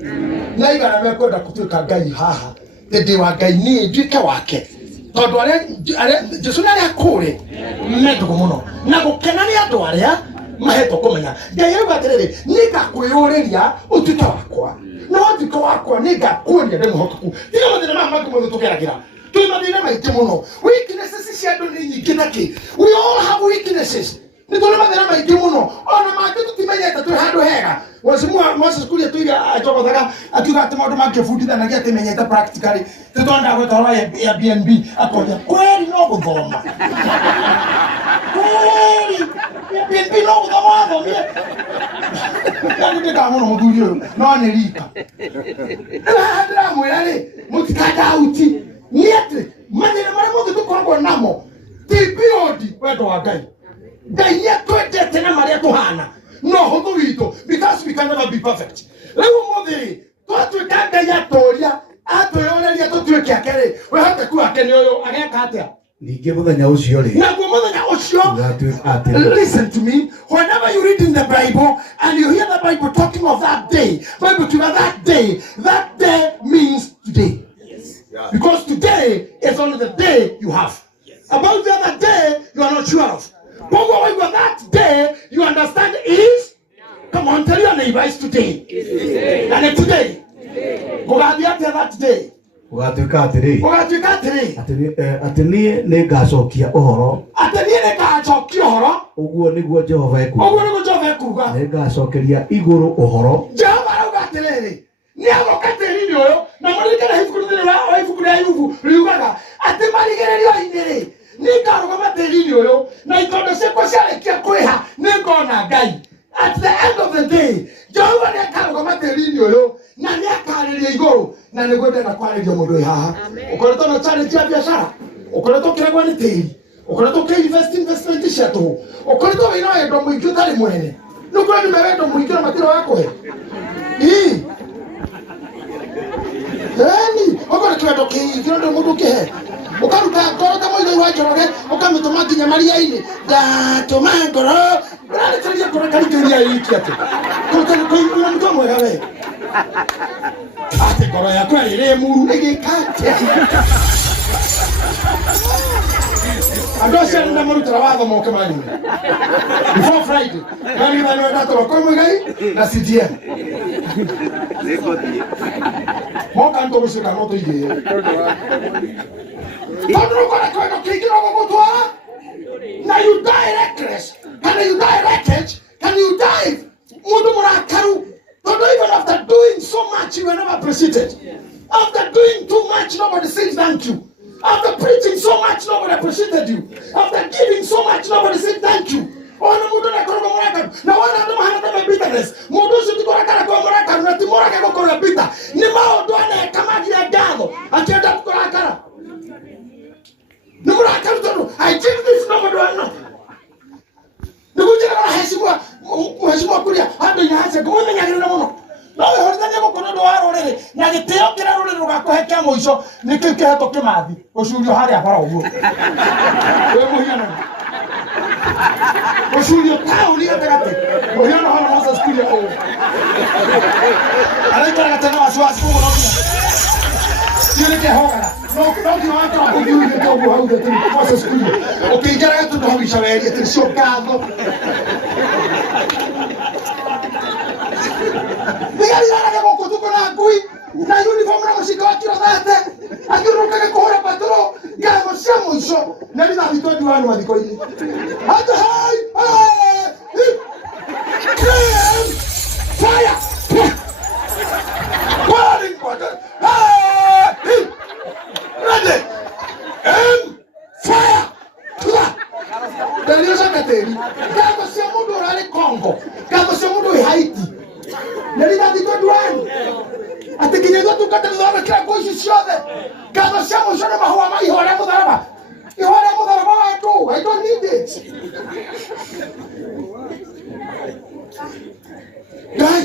Na igana mekwenda gũtuĩka Ngai haha ndĩ wa Ngai niĩ nduĩke wake tondũ arĩa Jesũ nĩ arĩa kũrĩ mendũgũ mũno na gũkena nĩ andũ arĩa mahetwo kũmenya. Ngai arauga atĩrĩrĩ nĩ ngakwĩyũrĩria ũtuĩke wakwa na ũtuĩke wakwa nĩ ngakuonia ndĩ mwĩhokeku. Tiga mathĩna maya mangĩ mothe tũgeragĩra twĩ mathĩna maingĩ mũno. Weaknesses cia andũ nĩ nyingĩ nakĩ we all have weaknesses. Ni tole mathĩna maingĩ mũno ona mangĩ tũtimenyete twĩ handũ hega. Moses kuria tuiga achogothaga akiuga atĩ maũndũ mangĩbundithanagia atĩ menyete practically tũtonda gwetahora ya BNB akoria kweli no gũthoma kweli BNB no gũthoma athomire yani ndĩkamũno mũthuri ũyũ no nĩ rika ndĩramwĩra rĩ mũtikandauti nĩ atĩ mathĩna marĩa mothe tũkoragwo namo ti biodi wendo wa Ngai. Ngai nĩatwendete na marĩa tũhana no hũthũ witũ because we can never be perfect. Rĩu mũthĩ twatuĩka Ngai atũria atwĩyũrĩria tũtuĩke ake rĩ wĩhokeku wake nĩ ũyũ ageka atĩa ningĩ mũthenya ũcio rĩ naguo mũthenya ũcio listen to me whenever you read in the Bible and you hear the Bible talking of that day Bible to that day means today. Yeah. Because today is only the day you have. About the other day you are not sure of. But what that day you understand is, come on, tell your neighbor it's today. And today. Go back there that day. Ũgatuĩka atĩrĩ atĩ niĩ nĩ ngacokia ũhoro ũguo nĩguo Jehova ekuuga nĩ ngacokeria igũrũ ũhoro. Jehova arauga atĩrĩrĩ nĩ agoka tĩri-inĩ ũyũ na mũririkane ibuku rĩa Ayubu riugaga atĩ marigĩrĩrio-inĩ rĩ nĩ ngarũgama tĩri-inĩ ũyũ na itondo ciakwa ciarĩkia kwĩha nĩ ngona Ngai. At the end of the day Jehova nĩ akarũgama tĩri-inĩ ũyũ na nĩ akarĩria igũrũ na nĩguo ndenda kwarĩria mũndũ wĩ haha. Ũkoretwo na challenge ya biacara, ũkoretwo ũkĩregwo nĩ tĩri, ũkoretwo ũkĩinvest investment cia tũhũ, ũkoretwo wĩna wendo mũingĩ ũtarĩ mwene. Nĩ ũkoretwo nĩ wendo mũingĩ na matirĩ wa kũhe okorwo kĩwendo kĩingĩ na mũndũ kĩhe ũkaruta ngoro ta mũigai wa Njoroge ũkamĩtũma nginya maria-inĩ ndatũma ngoro ũrarĩkĩrĩria ngoro karikĩria iki atĩ kũigua mũtwe mwega we atĩ ngoro yaku ĩrĩ muru ĩgĩka atĩa andũ acio nĩ ndamũrutĩra watho moke manyu before Friday. Friday. Nani nani wanato kwa mgai na CDM. Moka ndo mshika moto ije. Tadro kwa kikiro kwa kwa. Now you die reckless. Can you die reckless? Can you die? Mudu murakaru. Not even after doing so much, you were never appreciated. After doing too much, nobody says thank you. After preaching so much, nobody appreciated you. After giving so much, nobody said thank you. Ona mudu na koro murakaru. Na wana ndo mahana tama bitterness. Mudu shuti kora kara kwa murakaru. Na timora kwa kora bitter. Ni mao doane kama vya gado. Akienda kora kara. Ni murakaru tono. I did this, nobody wanna. Nukujira na heshimwa kulia hado inaanza kumweme nyagirina muno nawe horizanya mukono ndo warorere na giteo kira rurire rugakuhekea muico nikike hato kimathi ucurio hari abara uguo we muhiana ucurio tauni gatagati muhiana hana Moses kulia ko araikara gatana wasiwasi kugo yule hogara no kiwanta kujuye tobu haude tu Moses kulia ukijara gatu ndo habishaweria tishokado Migari yana moko tuko na kui na uniform na mshika wa kila date akiruka kwa hora patro ya mshamo hizo na bila vitodi wanu wadiko hili hata hai fire burning water ready fire Dalio sakateri kato sia mundo rale Congo kato sia mundo Haiti Neli dati to duani. Ate kinyezo tu kata nzora kila koishi shode. Kazo siamo shona mahua mai hora mudaraba. Ihora mudaraba I don't need it. Guy,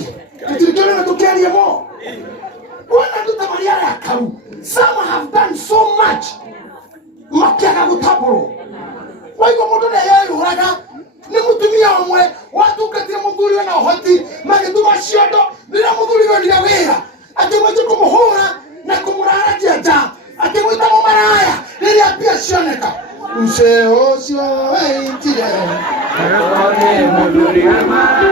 kitirikana na tukeni yamo. Wana nduta mariara ya karu. Some have done so much. Makiaka kutaburo. Waigo mudu na yeye uraga. Ni mutumia omwe watu katire mudhuri na hoti magituma ciondo nira mudhuri wa wira atimwe kumuhura na kumurara jaja atimwe tamu maraya niri apia cioneka useo sio weitire ore mudhuri ama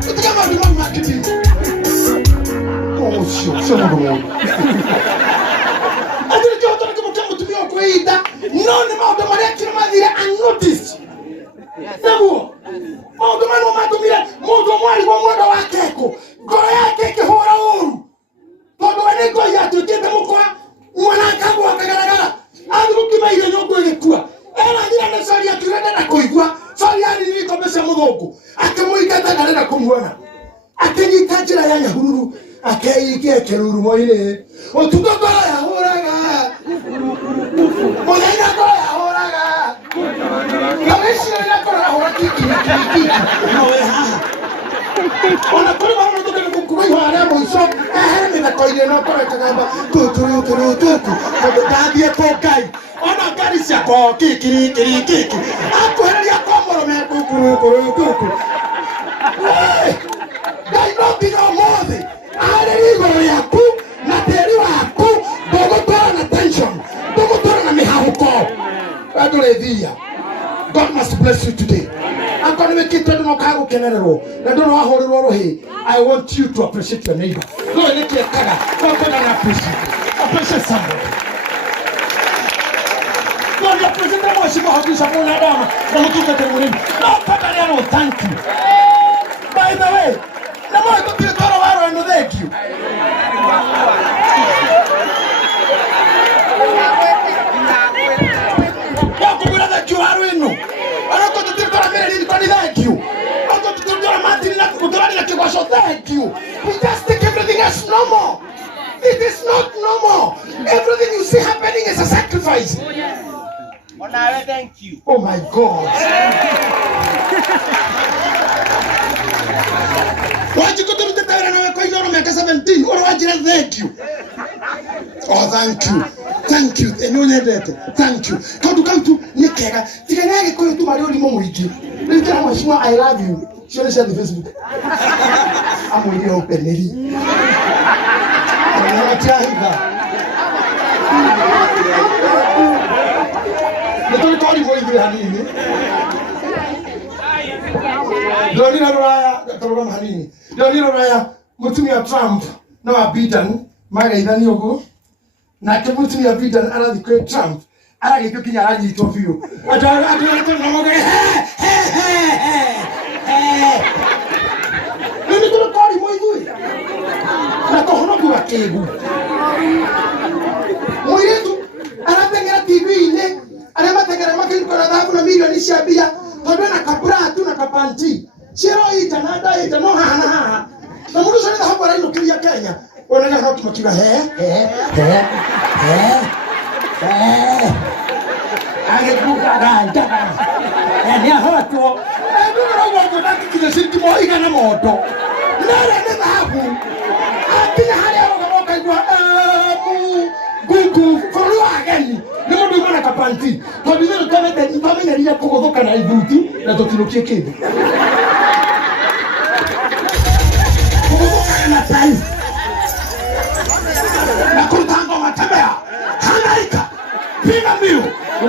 Tutige madu marketing sio madu No, ni maudo marechi madhire unnoticed. Nebuo. Maudo mano matumire mudo mwali wa mwendo wakeko. Goro yake kihora uru. Todo waneko ya tujete mukwa mwana kabu wakagaragara. Adu kimaire nyoko ilikuwa. Era ngira na sari ya kirenda na koigwa. Sari ya ni komesa mudogo. Akamuikata garera kumwana. Akenyitajira ya nyahururu. Akeikia keruru moile. Otugogo ya horaga. Moyaina ko ya horaga. Kamesi na ko ya horaki. Nawe ha. Ona kuri baro ndo ko kubai hara moiso. Ni na ko ile no ko kagamba. Tu. Ko tabie ko kai. Ona gari sia ko kiki. Akoheria ko moro me ku. Dai no bigo mode. Alerigo yaku na teri waku dogotora na tension dogotora na mihahuko adolevia. God must bless you today. I'm going to make it to no kago kenero na dono ahoriro rohe. I want you to appreciate your neighbor. No eleke kaga go na appreciate somebody. No you appreciate them what you have to support na dama na mtuka temuni no pata leo thank you. By the way na moyo tutitoro waro ndo thank you. Wako bila thank you waro eno. Wako tutitoro mbele ni kwa thank you. Wako tutitoro matini na kutorani na kibasho thank you. We just take everything as normal. It is not normal. Everything you see happening is a sacrifice. Thank you. Oh my God. Waji kuturuta tawera na weko inoro miaka 17. Oro wajira thank you. Oh thank you. Thank you. Kautu nikega. Tika nage kwa tu mari oli momo iki. Nitira mwashima I love you. Share the Facebook. Amu ili openeri. Anatia hiva. kori moithu hanini ndonira raya karugama hanini ndonira raya mutumia Trump na wa Biden magaithani ugu na ke mutumia Biden arathi kwe Trump aragithio kinya aranyitwo biu atara na moge ni kuri kori moithu na tohonoku wa kegu moiretu anatengera TV-inĩ arĩa matengera makĩrutana thahabu na milioni cia mbia tondũ na kabratu na kapanti ciroita na ndaita no haha na haha na mũndũ ũcio nĩ thahabu arainũkĩria Kenya onaga no kimakiuga agĩkugaga ndaga nĩ ahotwo ndũrauga ndakĩkinya ciringi moigana mondo nara nĩ thahabu akinya harĩa ũkaigua gugu bũrũri wa ageni nĩ mũndũ umana kapanti tondũ ithuĩ twamenyerire kũgũthũka na ithuti na tũtinũkie kĩndũ kũgũthũka na tai na kũruta ngoma tembea hangaika piga mbiu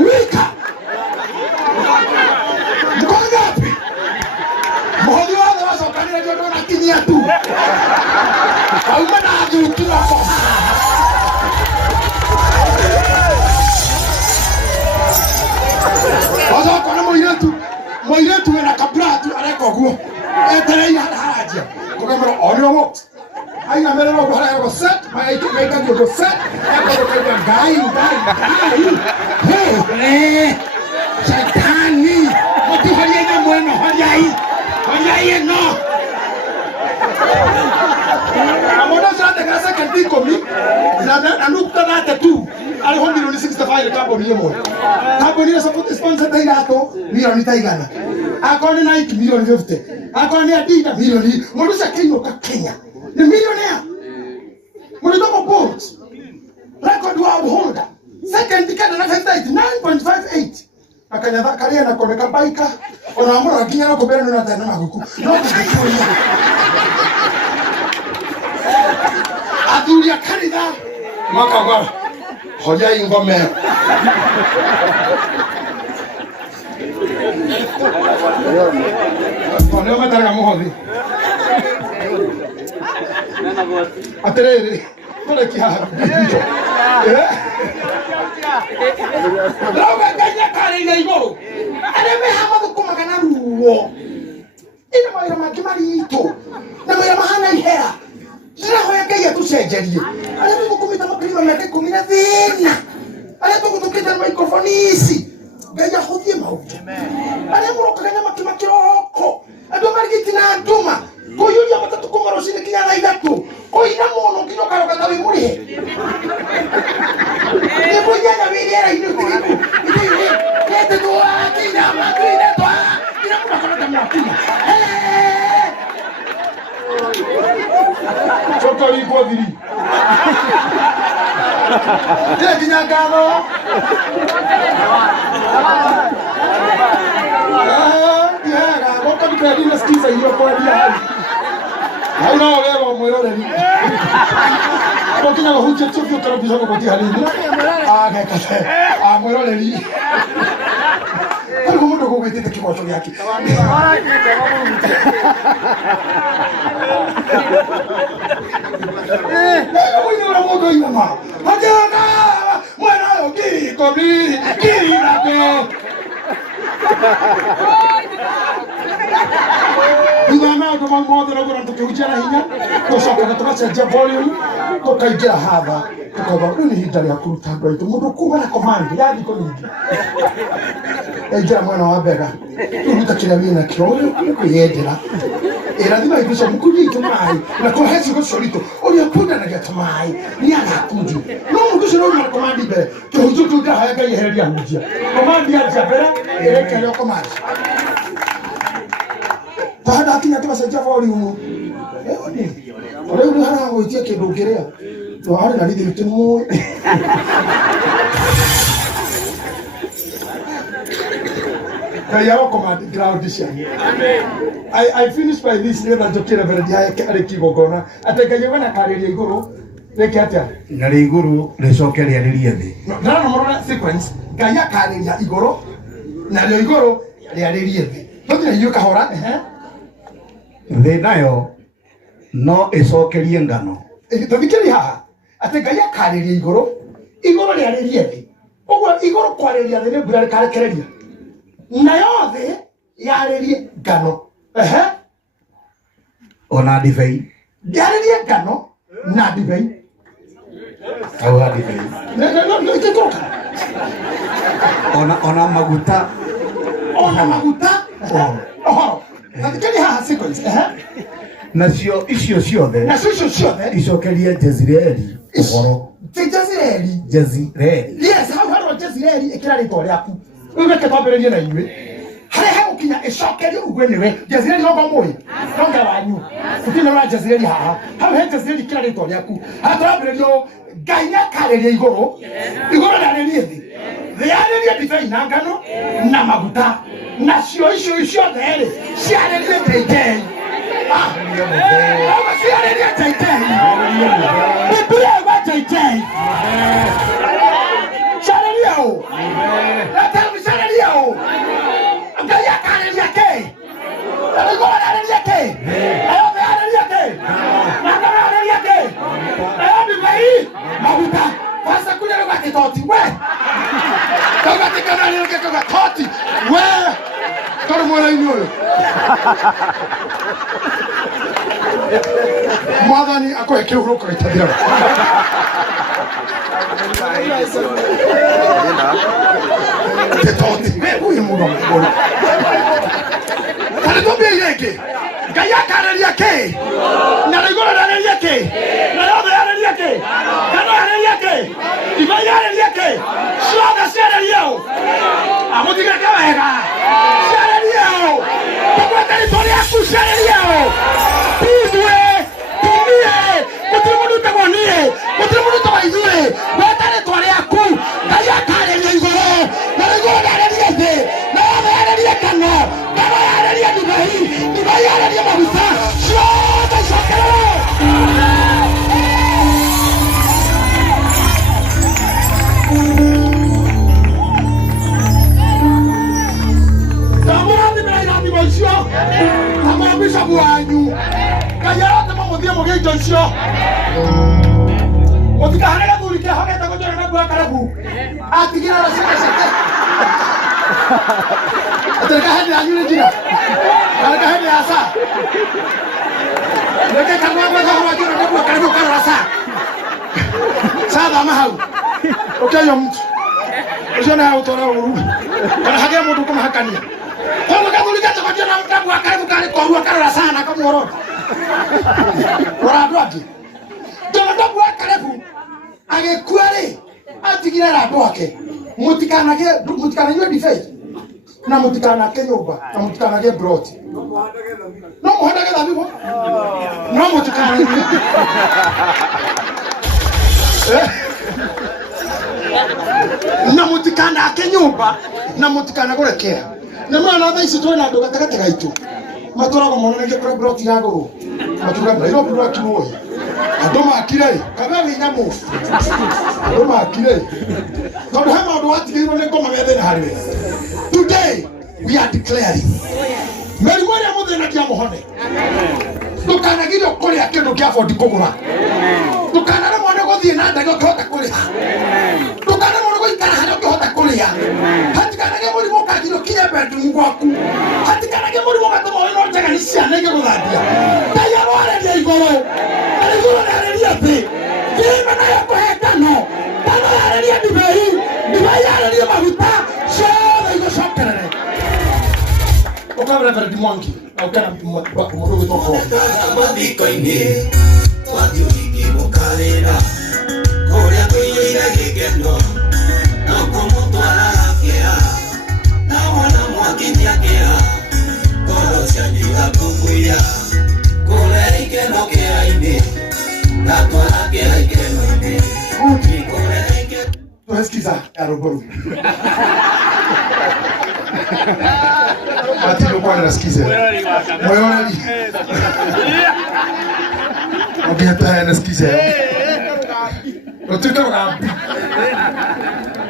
wika mkongapi mũhothi wothe wacokanire nĩ ũndũ nakinyia tu auma na thuti wako Oza kwa moiretu wena kabratu areko guo eterei harajia kugamara onyo aina merero kwa go set maika go set eko gai hey shetani mtu halienda mweno haliai no amono sante kasa kandiko mi na nukta nate tu aliho milioni 65 kaboni yemo kaboni ya support sponsor taigato milioni taigana akoni na iki milioni 50 akoni adida milioni modusa Kenya ni millionaire mulitoka port record world holder second kada na 9.58 akanyadha karia na koneka baika onaamura kinya na kobera na tena maguku no kukuya adulia kanida makagwa hoja ingome Leo matanga muhodhi aterere kole kihara Lauga kanya kare na igoro arebe hamadu kumagana ruo ina maira makimari ito na maira mahana ihera ina hoya kaya tusejerie arebe kukumita maklima yake kumina thina arebe kutukita microphone isi gaya hodie mauti arebe kurokanya makimakiroko ado marigiti na nduma koyulia matatu kumaro sine kinyana igatu koina mono kinyokaro katawi muri Ibu nyanya wiriera inu tigiku kete tuwa kina makuine toa kina kuna kono tamakuna Choka wiko viri Kile kinyagano Waka dukadi nasikiza hiyo kwa dia hauna wewe mwelole ni Kina huje chofio tarabisha kwa tia halini kete mwelole ni Kwa mtu kwa kwete kikocho yake Wewe una moto hiyo mama Hajaka mwana yogi kobi kirako Igana kama mmoja na kuna tukijana hinya kusoka tukacenjia volume tukaingira hava tukaba ni hitari ya kuruta ndo mundu kuma na command yadi ko nyingi ejira mwana wa bega turuta wina kiroyo kuyedera era dima ibisha mukuji tumai na ko hesi ko solito oli akunda na gatumai ni anakuji no mundu sino na command be tuhuju da haya ga yeheri ya mujia command ya jabera ereka yo command Baada akinya tukacenjia volume ole uri hara goitia kindu ngiria no hari na rithi tumu Kayawa command ground cia I finish by this never jokera very high ari kigogona atengayewa na kariria iguru reke atia na iguru ricokeria ririe thi na no morona sequence gaya kariria iguru na rĩo igũrũ rĩarĩrie thĩ. Tũthiĩ hiũ kahora. Thĩ nayo no ĩcokerie ngano. Tũthikĩrĩrie haha atĩ Ngai akarĩria igũrũ rĩarĩrie thĩ. Ũguo igũrũ kwarĩria thĩ nĩ mbura rĩkarekereria, nayo thĩ yarĩrie ngano. Ona ndibei yarĩrie ngano na ndibei. Auga ndibei. Ĩgĩtũka ona maguta. Ona maguta. Ohoro. Tũthikĩrĩrie haha sequence. Nacio icio ciothe icokerie Jezreeli ũhoro. Jezreeli. Yes, hau Jezreeli ĩkĩra rĩtwa rĩaku. Reke twambĩrĩrie na inyuĩ. Harĩa hegũkinya ĩcokerie ugue nĩwe. Jezreeli no mũĩ. Nonga wanyu. Tũtinora Jezreeli haha. Hau he Jezreeli ĩkĩra rĩtwa rĩaku. Twambĩrĩrie Ngai nĩakarĩria igũrũ rĩarĩrie thĩ. Thĩ yarĩrie ndibei na ngano na maguta. Nacio icio ciothe rĩ ciarĩrie JJ. Ciarĩrie JJ. Biblia wa JJ. Ciarĩrie o. Ciarĩrie o. Ngai akarĩria kĩ? Igũrũ rĩarĩrie kĩ? Thĩ yarĩrie kĩ? Na ngano yarĩrie kĩ? Ndibei maguta. Kwanza kuja lugha kitoti we. Kama tikana leo kama toti we. Kama mwana inyo. Mwadhani akoeke uruka itabira. Kitoti we huyu muno mbona. Kale tobia yake. Gaya karalia ke. Na rigora karalia ke. Na roda karalia ke. Kana karalia ke. Ibaya karalia ke. Shoga karalia. Amutika kawega. Karalia. Kwa territoria ku karalia. Pizwe. Pimie. Kutrimudu tagonie. Kutrimudu tabaizwe. Kwa territoria ku. Gaya karalia igoro. Na rigora karalia ke. Na roda karalia kana. Kana karalia dibai. Dibai karalia mabusa. Shoga shakara. Amabisha buanyu kayara tama mudia mugia jonsho mutika hanela bulike hageta ko jona bua karabu atigira la seka aterka hadi anyu jira kalka hadi asa leke kanwa kwa hawa jona bua karabu kara sa sada mahau okayo mtu ujana autora uru kana hage mudu kama hakania kama kadulika kwa jona mtabu akaribu kale kwa kara sana kama oro ora dwati jona mtabu akaribu agekuare atigira rado wake mutikana ywe difei na mutikana ke nyumba na mutikana ke broti no muhanda ke dhabibo no mutikana na mutikana ke nyumba na mutikana kurekea na mwana tha ici twina andu gatagati gaitu matũrago monanagia kũrĩa broti ya gũrũ matuga Nairobi rwakiruo andũ makire kana wĩnyamũ andũ makire tondũ he maũndũ watigĩirwo nĩ ngoma methĩna harĩ we. Today we are declaring mĩrimũ ĩrĩa mũthĩnagia mũhone ndũkanagirio kũrĩa kĩndũ kĩa bodi kũgũra ndũkanaremwo nĩ gũthiĩ na ndege ũkĩhota kũrĩha ndũkanaremwo nĩ gũikara harĩa ũkĩhota kũrĩa hatikanage mũrimũ ũkagirio kinya bedroom gwaku hatikanage mũrimũ ũgatũma wĩna njega nĩ ciana igĩgũthambia Ngai arwareria igũrũ na igũrũ rĩarĩria thĩ thĩna nayo kũhe ngano ngano yarĩria ndibei ndibei yarĩria maguta ciothe igũcokerere ukabra Fred Mwangi au kana mũndũ gĩtoko mathiko-inĩ twathiũrĩkie mũkarĩra kũrĩa tũiyũire gĩkeno no kũmũtwaraga kĩeha na wona mwakinyia kĩeha ngoro cianyuga kũmũira kũrĩa ikeno kĩeha-inĩ ngatwara kĩeha ikeno-inĩ kũrĩa ikeno. Tunasikiza ya Roboru. Ati ndo kwa nasikiza. Moyoni. Ogeta nasikiza. Rotuka ngapi?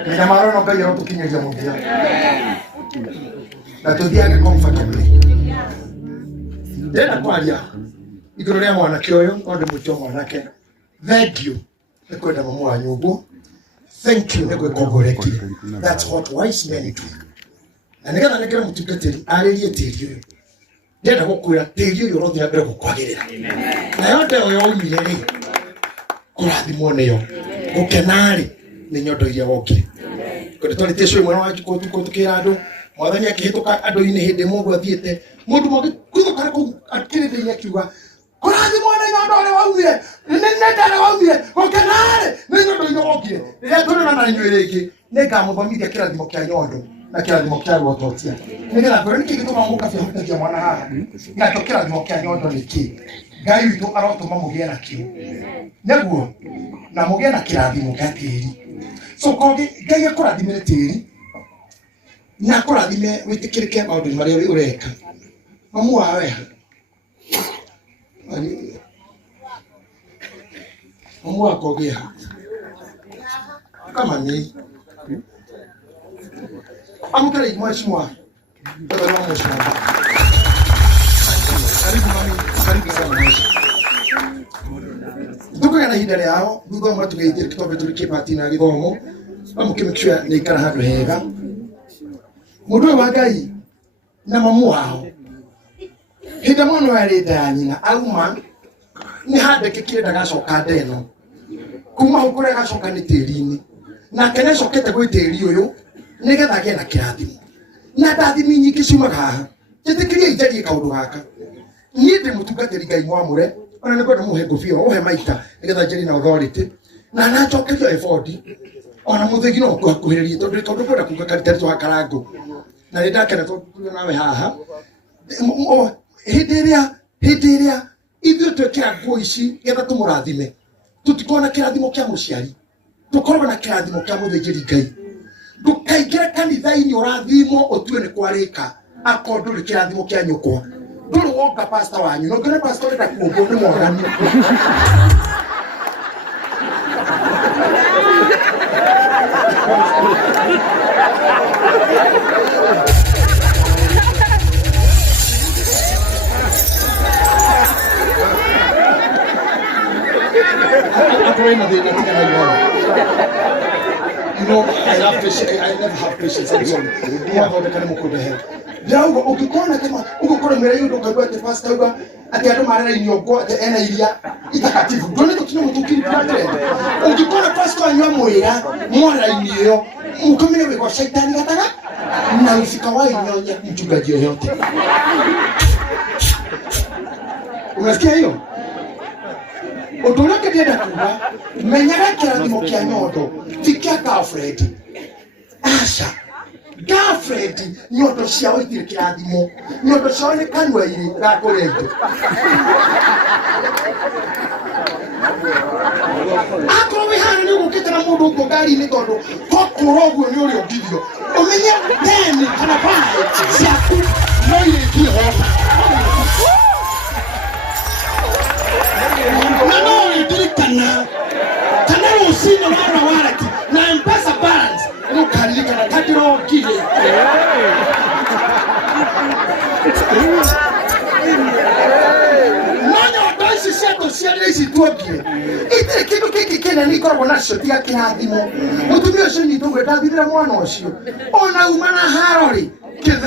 Ni maro no kayo to kinyo ya mundia. na tuthiage comfortably ndena kwaria iguru ria mwanake uyu onde mucho mwanake thank you nikwenda mamu wa nyumbu thank you nikwikogoreki that's what wise men do na nigetha nekere mutungatiri aririe tiri uyu ndenda gukwira tiri uyu rothia mbere gukwagirira na yote uyu umire ri kurathimwo niyo gukenari ni nyondo iria wokire kundi twari tesho imwe wa tukira andu mwathani akihituka andu-ini hindi mundu athiete mundu mwangi kwithukara ku akirinde akiuga kurathimwo ni nyondo ri waumire nendare waumire gukenari ni nyondo iria wokire riria tunena na inyuĩ rĩngĩ nĩngamuthomithia kĩrathimo kĩa nyondo na kĩrathimo kĩa gũtotia nĩgetha ngore nĩkĩ gĩtũma mũkabi ahutagia mwana haha na kĩo kĩrathimo kĩa nyondo nĩkĩ Ngai witũ arotũma mũgĩe nakĩo nĩguo na mũgĩe na kĩrathimo gĩa tĩri so kogi Ngai akũrathimĩre tĩri na akũrathime wĩtĩkĩrĩke maũndũ marĩa ũreka mamu wawe mamu wako ũgĩa kama ni amkale mheshimiwa baba wangu mheshimiwa karibu mami karibu sana mheshimiwa ndugu yana hidare yao ndugu mwa tugeithia kitobe tulikipati na githomo amukimikishwa ni ikara handu hega mundu wa Ngai na mamu wao hida mwana yari ndanyina auma ni hande kikire ndagacoka ndeno kuma hukure gacoka ni tĩri-inĩ na kene cokete gwĩ tĩri ũyũ nigetha agĩe na kĩrathimo na ndathimi nyingĩ ciumaga haha njĩtĩkĩria injarie kaũndũ gaka niĩ ndĩ mũtungatĩri Ngai mwamũre ona nĩkwenda mũhe ngũbia ũhe maita nigetha njĩrie na authority na nacokerio ebodi ona mũthĩgi no kũhakuhĩrĩrie tondũ kaũndũ kwenda kuga karitari twa karango na nĩ ndakena tondũ nawe haha hĩndĩ ĩrĩa ithuĩ twĩkĩra nguo ici getha tũmũrathime tutikona kĩrathimo kĩa mũciari tukorwo na kĩrathimo kĩa mũthĩnjĩri Ngai ndukaingĩre kanitha-inĩ ũrathimwo ũtue nĩ kwarĩka akorwo ndũrĩ kĩrathimo kĩa nyũkwa ndũrĩ wonga pastor wanyu no ngĩre pastor enda kuombwo nĩ mwaganu You know, I love patience. I never have patience. I'm sorry. Jaugo ukikona kama ukikona mbele yudo kwa pastor uga ati ando marera inyongo ati ena iria itakatifu ndone tukino mutukiri patre ukikona pastor anywa mwira mwara inyo mukomene weko shaitani gataga na ufika wa inyonya mchungaji yoyote unasikia hiyo Odolake ndienda kuba menyaga kĩrathimo kĩa nyondo ti kĩa girlfriend asha girlfriend nyondo ciao itirĩ kĩrathimo nyondo ciao nĩ kanua-inĩ gakũrenge akorwo wĩ hana nĩ ũgũkĩte na mũndũ ũguo ngari-inĩ tondũ kokũra ũguo nĩ ũrĩa ũngithio ũmenye teni kana bae ciaku no irĩthiĩ hota kana usine wana waraki na mpesa balance ukalika na kadiro kile nanya wadoisi seto siya isi tuokie ite kitu kiki kena niko wana shoti ya kirathimo mutumio shini tuwe dadhira mwana osio ona umana harori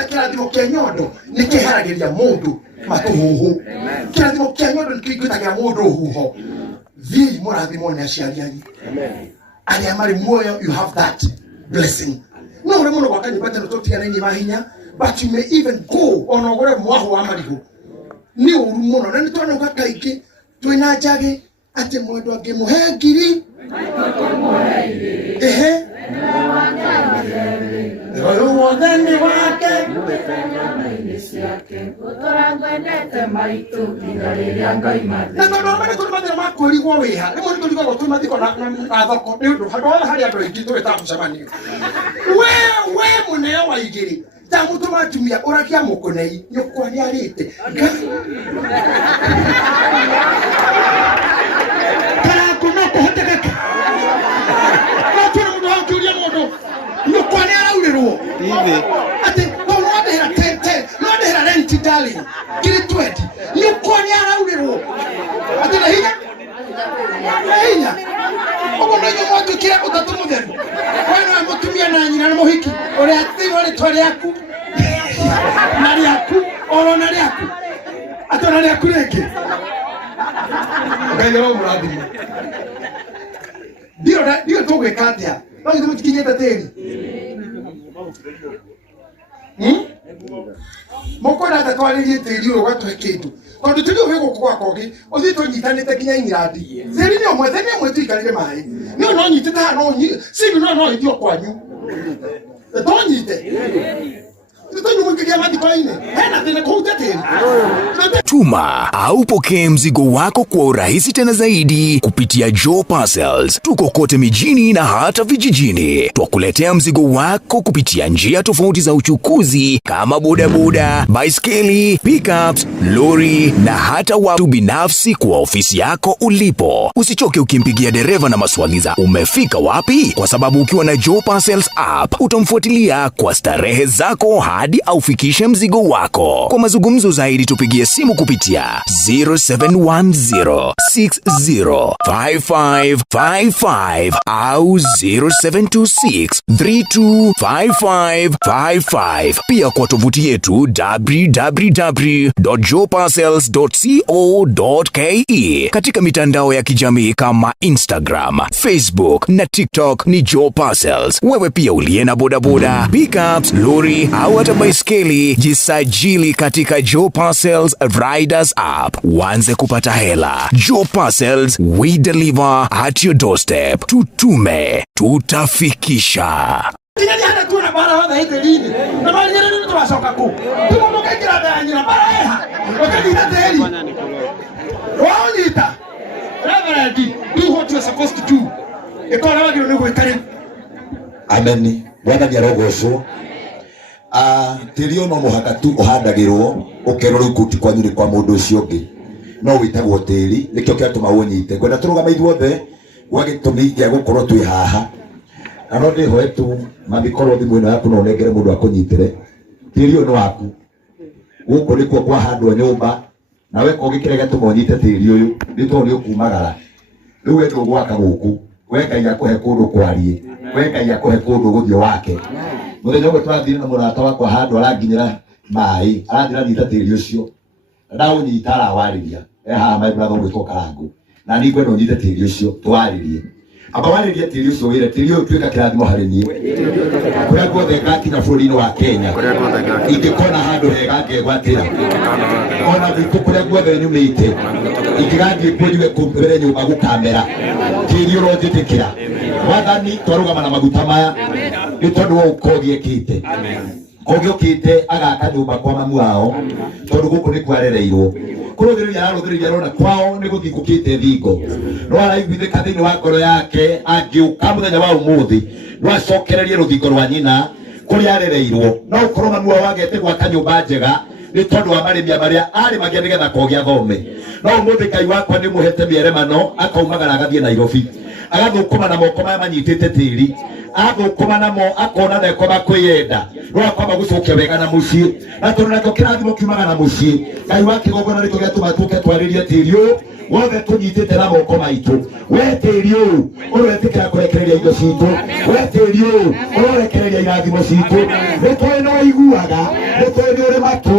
kirathimo kia nyondo nikiharagiria mundu matuhuhu kirathimo kia nyondo nikigwitagira mundu huho vi murathimo ni aciari anyu aria mari muoyo you have that blessing no ure muno wakani bata tutia nini mahinya but you may even go ono gore mwaho wa marigo ni uru muno na nitwana gakaiki twina njage ati mwendu ange muhe ngiri ehe roho wothe wake utorangwendete maitu nginya Ngai mari na ndo mara tulimathira makurigwo wiha rimwe ni tuligwo tulimathiko na thoko ni undu handu hari andu aingi twita mucemanio we muneo wa igiri ta mutu matumia urakia mukunei nyukwa ni arite kana kuna kuhotekeka na tuna mundu akiuria mundu nyukwa ni araurirwo hivi ati ore ati tore yaku nari yaku oro nari yaku ato nari yaku reke ngayoro muradi dio toge katia no ndio mtikinyeta teni mukona tatwaririe tiri ro gwatwe kindu tondu tiri uwe gukwa kogi uthi tunyitanite kinya ingirandi zeri ni omwe tuikarire mai no nyitite ha no nyi sibi no idio kwanyu tonyite Tuma au pokea mzigo wako kwa urahisi tena zaidi kupitia Joe Parcels. Tuko kote mijini na hata vijijini. Twakuletea mzigo wako kupitia njia tofauti za uchukuzi kama bodaboda, baiskeli, pickups, lori na hata watu binafsi kwa ofisi yako ulipo. Usichoke ukimpigia dereva na maswali za umefika wapi, kwa sababu ukiwa na Joe Parcels app utamfuatilia kwa starehe zako hadi aufikishe mzigo wako. Kwa mazungumzo zaidi tupigie simu kupitia 0710605555 au 0726325555. Pia kwa tovuti yetu www.joeparcels.co.ke. Katika mitandao ya kijamii kama Instagram, Facebook na TikTok ni Joe Parcels. Wewe pia uliye na bodaboda, pickups, lori au hata baiskeli, jisajili katika Joe Parcels Riders app. Uanze kupata hela. Joe Parcels, we deliver at your doorstep. Tutume, tutafikisha. Tingali hana tuna bara wada hete lini. Na mali nene nini tuwasoka ku. Tumo moka ikira danyina bara eha. Wakati hita teli. Waonita. Reverend, do what you are supposed to do. Ekora wagi unugu itari. Amen. Bwana ni arogocwo. Tiri ono muhaka tu uhandagirwo ukerora ikuti kwa nyiri kwa mundu ucio ungi no witagwo tiri nikyo kiatuma unyite kwenda turugama ithuothe gwagitumi gia gukorwo twi haha na no ndiho etu mabikorwo thimu ino yaku no negere mundu akunyitire tiri ono waku guko nikuo kwa handwo nyumba na we kogikire gatuma unyite tiri uyu nitwo ni ukumagara riu etu gwaka guku weka ya kuhe kundu kwarie weka ya kuhe kundu guthio wake muthenya umwe twathire na murata wakwa handu aranginyira mai arathira nyita tiri ucio na unyita arawariria eha my brother gwitwo Karangu na ni kwenda unyite tiri ucio twaririe aba waririe tiri ucio wire tiri ucio twika kirathimo hari nie kuria guothe ngakinya bururi-ini wa Kenya ingikona handu hega ngegwatira ona thiku kuria guothe nyumite ingigathie kunyue kumbere nyumba gukamera tiri uronjitikira wathani twarugama na maguta maya ni tondu wa ukogie kite kogio kite agaka nyumba kwa mamu wao tondu guku ni kwarereirwo kuruthiriria rona kwao ni guthikukite thingo no araiguithika thiini wa ngoro yake angiuka muthenya wa umuthi no acokererie ruthingo rwa nyina kuria arereirwo no ukorwo mamu wao agete gwaka nyumba njega ni tondu wa marimia maria arimagia nigetha kogia thome no umuthi Ngai wakwa ni muhete mieremano akaumagara agathie Nairobi agathukuma na moko maya manyitite tiri athukuma namo akona theko bakwiyenda no akwamba gucokia wega na mucii na tondu nakio kirathimo kiumaga na mucii Ngai wa kigongona nikio giatuma tuke twaririe tiri uyu wothe tunyitite na moko maitu we tiri uyu uretikira kurekereria indo citu we tiri uyu urekereria irathimo citu nitwe no iguaga nitwe ni uri matu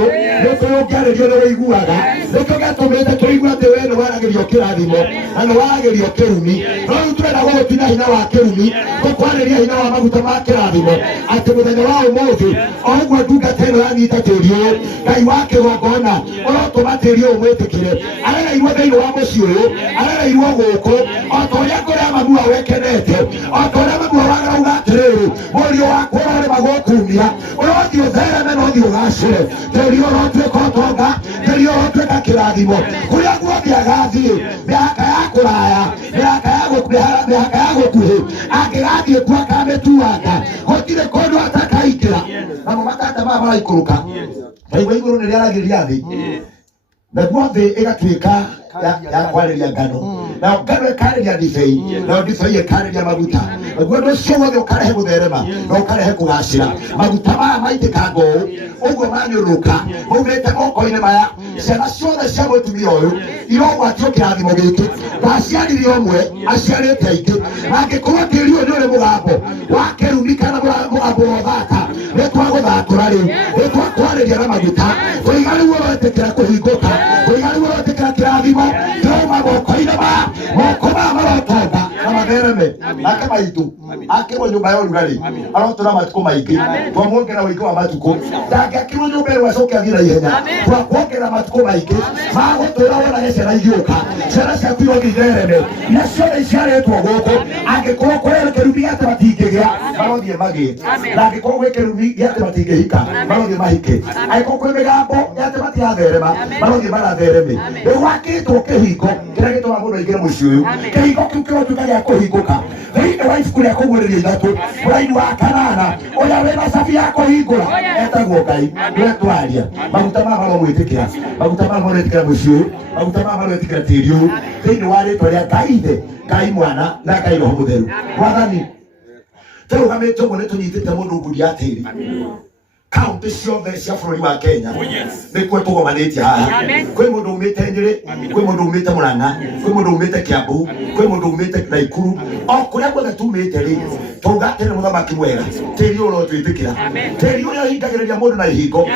nitwe ungaririo ni wiguaga nikio giatumite tuigua ati we ni waragirio kirathimo na ni waragirio kirumi no turenda gugutina hinya wa kirumi tukwariria hinya wa maguta ma kirathimo ati muthenya wa umuthi ogwo ndungata ino yanyita tiri uyu Ngai wa kigongona urotuma tiri uyu mwitikire arereirwo thiini wa mucii uyu arereirwo guku otoria kuria mamu wao wekenete otoria mamu wao arauga atiriri murio wakwa urarima gukumia urothi uthereme no thi ugacire tiri urotwika utonga tiri urotwika kirathimo kuria guothi agathie miaka ya kuraya miaka ya gukuhi angigathie kuo akametuanga gutire kundu atakaikira namo matanda maya maraikuruka Ngai iguru ni riaragiria thi na guothi igatuika ya kwariria ngano na ngano ikariria ndibei na ndibei ikariria maguta guondo cio wothe ukarehe gutherema na ukarehe kugacira maguta maya maitikanga ũũ ũguo manyũrũka maumĩte moko-inĩ maya ciana ciothe cia mũtumia ũyũ irogwatio kĩrathimo gĩkĩ ndaciarire ũmwe aciarĩte aingĩ na angĩkorwo tĩri ũyũ nĩ ũrĩ mũgambo wa kĩrumi kana mũgambo wa thaka gũitĩrĩria na maguta ũigani wotĩkĩra kũhingũka ũigani wotĩkĩra kĩrathimo tũma moko-inĩ moko marotonga na mathereme nake maitũ akĩrwo nyũmba ya ũrugarĩ arotũra matukũ maingĩ twamwongera ũingĩ wa matukũ ndangĩakĩrwo nyũmba ĩyo acoke athiĩ na ihenya twakuongerera matukũ maingĩ magũtũra wonage ciana igĩũka ciana ciaku irothiĩ ithereme na ciothe iciarĩtwo gũkũ angĩkorwo kũrĩ kĩrumi gĩatĩ matingĩgĩa marothiĩ magĩe na angĩkorwo gwĩ kĩrumi gĩatĩ matingĩhika marothiĩ mahike angĩkorwo kwĩ mĩgambo gĩatĩ matiratherema marothiĩ marathereme rĩu wakĩtwo kĩhingo kĩrĩa gĩtũmaga mũndũ aingĩre mũciĩ ũyũ kĩhingo kĩu kĩrotuĩka gĩa kũhingũka thĩinĩ wa ibuku rĩa kũguũrĩria ithatũ mũraini wa kanana ũrĩa wĩna cabi ya kũhingũra etagwo Ngai nĩwe twaria maguta maya maromwĩtĩkĩra maguta maya maromwĩtĩkĩra mũciĩ ũyũ maguta maya maromwĩtĩkĩra tĩri ũyũ thĩinĩ wa rĩtwa rĩa Ngai Ithe Ngai Mwana na Ngai Roho Mũtheru Mwathani tũrũgamĩte ũguo nĩtũnyitĩte mũndũ ngundi ya tĩri kaunti ciothe cia bũrũri wa Kenya nĩkuo tũgomanĩtie haha kwĩ mũndũ umĩte Nyĩrĩ kwĩ mũndũ umĩte Mũrang'a kwĩ mũndũ umĩte Kiambu kwĩ mũndũ umĩte Naikuru o kũrĩa guothe tumĩte rĩ tũuga atĩrĩ mũthamaki mwega tĩri ũyũ ũrotwĩtĩkĩra tĩri ũrĩa ũhingagĩrĩria mũndũ na ihingo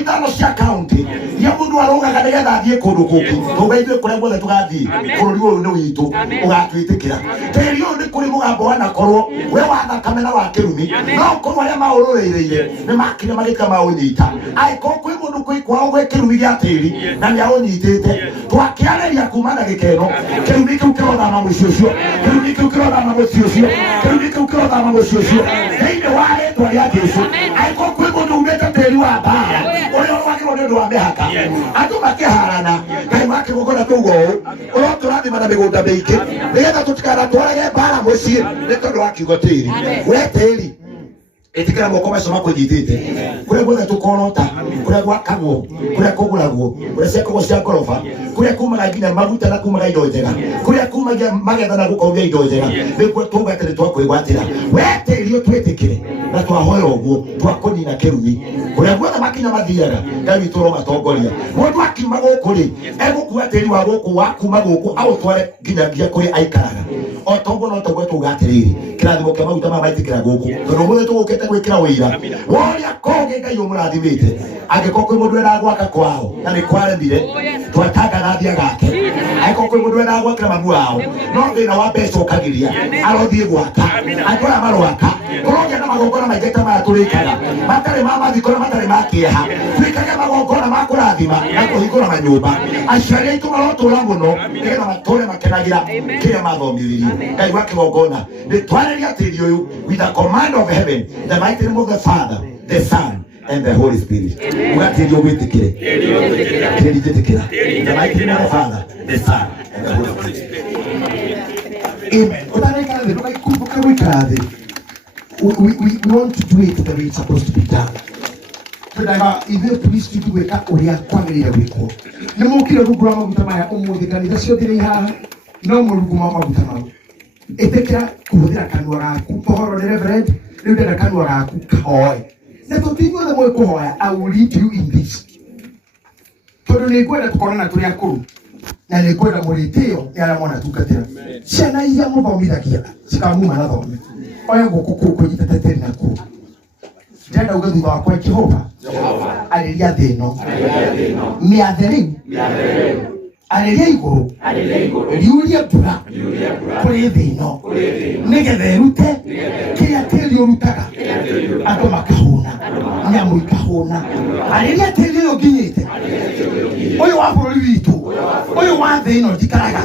ithano cia kaunti iria mũndũ arũgaga nĩgetha athiĩ kũndũ kũngĩ tũuga ithuĩ kũrĩa guothe tũgathiĩ bũrũri ũyũ nĩ witũ ũgatwĩtĩkĩra tĩri ũyũ nĩ kũrĩ mũgambo wanakorwo we wa thakame na wa kĩrumi no korwo arĩa maũrũĩrĩire nĩ makire magĩka maũnyita angĩkorwo kwĩ mũndũ kwĩ kwao gwĩ kĩrumi gĩa tĩri na nĩaũnyitĩte twakĩarĩria kuma na gĩkeno kĩrumi kĩu kĩrothama mũciĩ ũcio kĩrumi kĩu kĩrothama mũciĩ ũcio kĩrumi kĩu kĩrothama mũciĩ ũcio thĩinĩ wa rĩtwa rĩa Jesũ angĩkorwo kwĩ mũndũ umĩte tĩri wa mbara ũrĩa ũrwagĩrwo nĩ ũndũ wa mĩhaka andũ makĩharana Ngai makĩgũkora kũu ũũ ũrotũrathima na mĩgũnda mĩingĩ nĩgetha tũtikanatwarage mbara mũciĩ nĩ tondũ wa kiugo tĩri we tĩri etikira moko macio makunyitĩte kũrĩa guothe tũkorota kũrĩa gwakagwo kũrĩa kũgũragwo kũrĩa ciakagwo cia ngoroba kũrĩa kumaga nginya maguta na kumaga indo njega kũrĩa kumagia magetha na gũkaumia indo njega nĩguo tuuga atĩ nĩtwakwĩgwatĩra we tĩri ũtwĩtĩkĩre na twahoya ũguo twakũnina kĩrumi kũrĩa guothe makinya mathiaga Ngai witũ ũromatongoria mũndũ akiuma gũkũ rĩ egũkua tĩri wa gũkũ wa kuma gũkũ aũtware nginyagia kũrĩa aikaraga o toguo no toguo tuuga atĩrĩrĩ kĩrathimo kĩa maguta maya maitĩkĩra gũkũ tondũ mũthĩ tũgũkĩte gwĩkĩra wĩira woria kũngĩ Ngai ũmũrathimĩte angĩkorwo kwĩ mũndũ ena gwaka kwao na nĩ kwaremire twatangaga thia gake angĩkorwo kwĩ mũndũ ena gwakĩra mamu wao no thĩna wa mbeca ũkagĩria arothiĩ gwaka andũ aya marwaka tũrogĩa na magongona maingĩ ta maya tũrĩkaga matarĩ ma mathiko na matarĩ ma kĩeha twĩkage magongona ma kũrathima na kũhingũra manyũmba aciari aitũ marotũra mũno nĩgetha matũre makenagĩra kĩrĩa mathomithĩrio Ngai wa kĩgongona nĩtwarĩria tĩri ũyũ with the command of heaven the mighty name of the Father the Son and the Holy Spirit ugatĩri ũgwĩtĩkĩre tĩri njĩtĩkĩra the mighty name of the Father the Son and the Holy Spirit amen ũtanĩkara thĩ ndũgaikumbuka gwĩkara thĩ we want to do it the way it's supposed to be done twendaga ithuĩ turisti gwĩka ũrĩa kwagĩrĩire gwĩkwo nĩ mũkire rungu rwa maguta maya ũmũthĩ kanitha ciothe nĩ haha no mũrungu ma maguta mau ĩtĩkĩra kũhũthĩra kanua gaku tũhoro nĩ reverend rĩu ndĩna kanua gaku kahoe na tũtinyuothe mwĩ kũhoya I will lead you in this tondũ nĩ ngwenda tũkorana tũrĩ akũrũ na nĩ ngwenda mũrĩtĩo nĩ arĩa mwanatungatĩra ciana iria mũthomithagia cikamuma na thome oya gũkũ kũnyitĩte tĩri naku ndĩrenda uge thutha wakwa Jehova arĩria thĩ ĩno mĩathe rĩu arĩria igũrũ riurie mbura kũrĩ thĩ ĩno nĩgetha ĩrute kĩrĩa tĩri ũrutaga andũ makahũna nyamũ ikahũna arĩria tĩri ũyũ nginyĩte ũyũ wa bũrũri witũ ũyũ wa thĩ ĩno njikaraga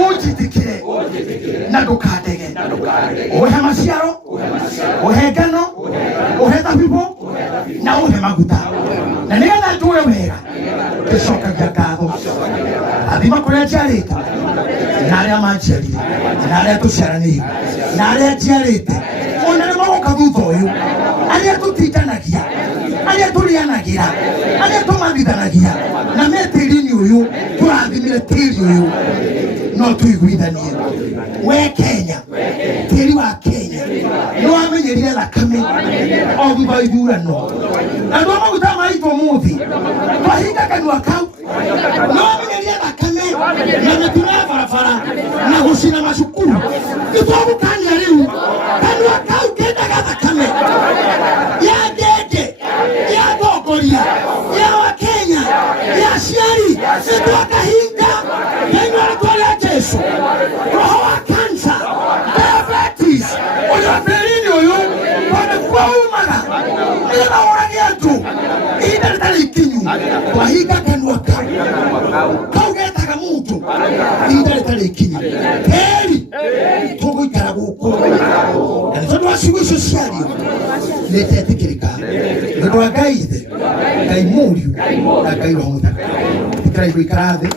ũnjĩtĩkĩre na ndũkandege ũhe maciaro ũhe ngano ũhe thabibũ na ũhe maguta na nĩgetha ndũre wega ndĩcokagia ngatho athima kũrĩa njiarĩte na arĩa manjiarire na arĩa tũciaranĩire na arĩa njiarĩte ona nĩ magoka thutha ũyũ arĩa tũtindanagia arĩa tũrĩanagĩra arĩa tũmathithanagia na me tĩri-inĩ ũyũ tũrathimire tĩri ũyũ no tũiguithanie we Kenya tĩri wa Kenya nĩ wamenyerire thakame o thutha wa ithurano andũ a maguta maitũ ũmũthĩ twahinga kanua kau nĩ wamenyerire thakame na mĩtino ya barabara na gũcina macukuru nĩtwagũkania rĩu kanua kau kendaga thakame ya ndenge ya thongoria Ugema orage tu. Ida litali kinyu. Wahiga kanwa ka. Kaugetaga muntu. Ida litali kinyu. Heri. Togo ikara guko. Na nitondo wasigu sosiali. Lete atikirika. Nitondo wagaide. Gai muriu. Na gai wamuta. Tikira ibu ikarathe.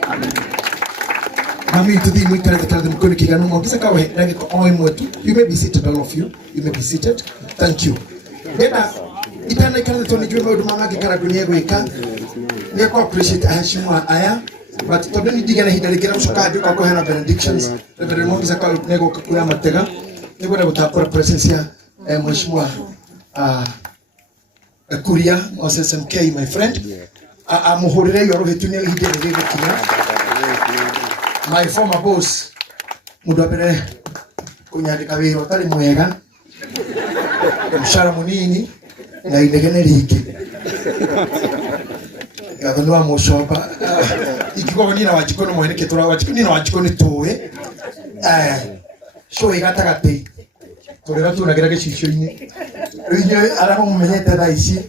Mami to the week at the Mukunikigan. You may be seated, all of you. You may be seated. Thank you. Then, itana kana toni jumbe udumanga kikara dunia gweka. Niko appreciate aheshima aya. But tobeni diga na hidaligera msukadi kwa kuhana benedictions. Reverend Mongisa kwa nego kuya matega. Niko na butapora presence ya mheshimiwa Kuria SMK, my friend. Amuhurire yoro hetunia hidaligera kinya. My former boss, mudapere kunyandika wiro tali mwega mshara munini na inegene riki gathonwa mushopa ikiko nina wachikono mweneke tura wachikono nina wachikono tuwe show igatagate turega tunagira gicicyo-ini rinyo aramo mumenyete thaici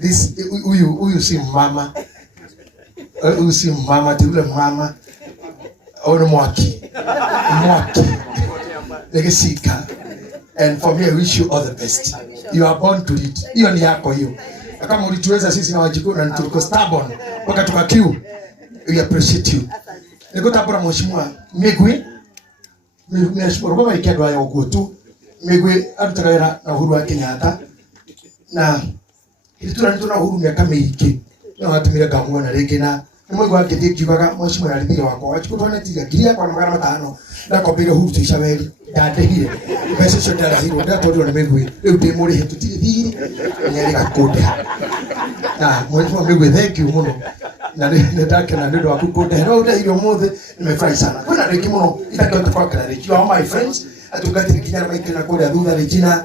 this uyu si mama usi mama tule mama ono mwaki legesika. And for me I wish you all the best. You are born to lead. Hiyo ni yako hiyo. Kama ulituweza sisi na wajikuna na tuliko stubborn mpaka tukakiu. We appreciate you. Niko tabora mheshimiwa Migwi. Mheshimiwa baba ikiadwa ya ugotu. Migwi atutagera na Uhuru wa Kenyatta. Na ilituna nituna Uhuru miaka mingi. Na watumira gamwa na regena. Mwe wake kibaga mheshimiwa alipira wako wachukutwana tiga kiria kwa magana matano na kopira Uhuru tishabeli ndahire pesa sio ndahiro ndatodwa na Migwi leo demore hetu tiri nyereka kode mheshimiwa Migwi thank you muno na ndake na ndio akukode na ndio hiyo mothe nimefurahi sana kuna reki muno itakao kwa reki you are my friends atukati kinyana maiki na kode adudha Regina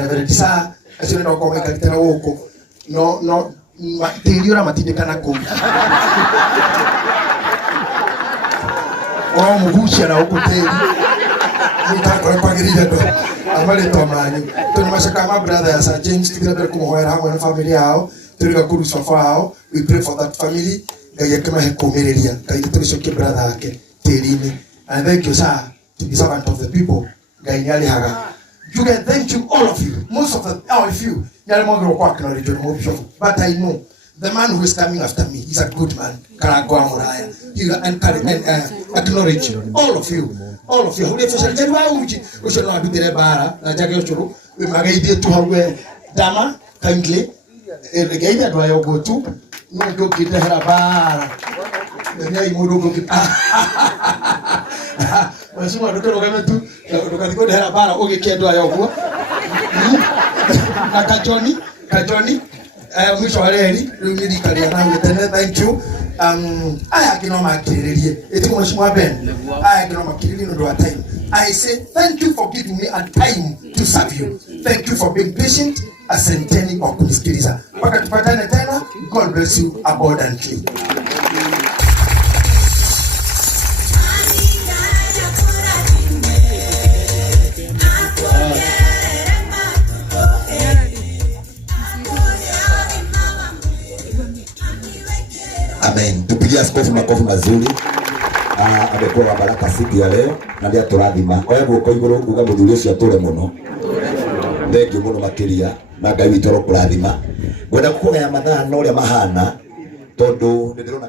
Reverend Sa asio ndio kwa maiki tena huko no matiriora matindikana ko wa mugushya na huko teri nitako kwa girija ndo amale to manyu tuni mashaka ma brother ya Sir James tibira kumuhoera hamwe na familia yao turiga kurusa fao. We pray for that family ya kama hekomereria kaidi turishoke brother yake terini. And thank you sir to be servant of the people gainyali haga. You can thank you all of you, most of all of you. But I know the man who is coming after me is a good man. You acknowledge all of you. All of you. We should not be there. We might to have Dama kindly. The guy that I go to, no go get the bar. The guy who go get Masuma ndio kama tu tukatiko hela bara oge kendo ayo na kajoni mwisho wa reli ndio kalia na tena thank you aya kinoma kiririye etiko mheshimiwa Ben aya kinoma kiririye ndo time. I say thank you for giving me a time to serve you. Thank you for being patient. Asanteni kwa kunisikiliza mpaka tupatane tena. God bless you abundantly. Amen. Tupigie askofu makofi mazuri. Amekuwa baraka siku ya leo na ndio turathima. Kwa hivyo kwa iguru uga muthuri ucio ature muno. Thengi muno makiria na Ngai witũ kurathima. Gwenda kugaya mathaa no ria mahana tondu ndirona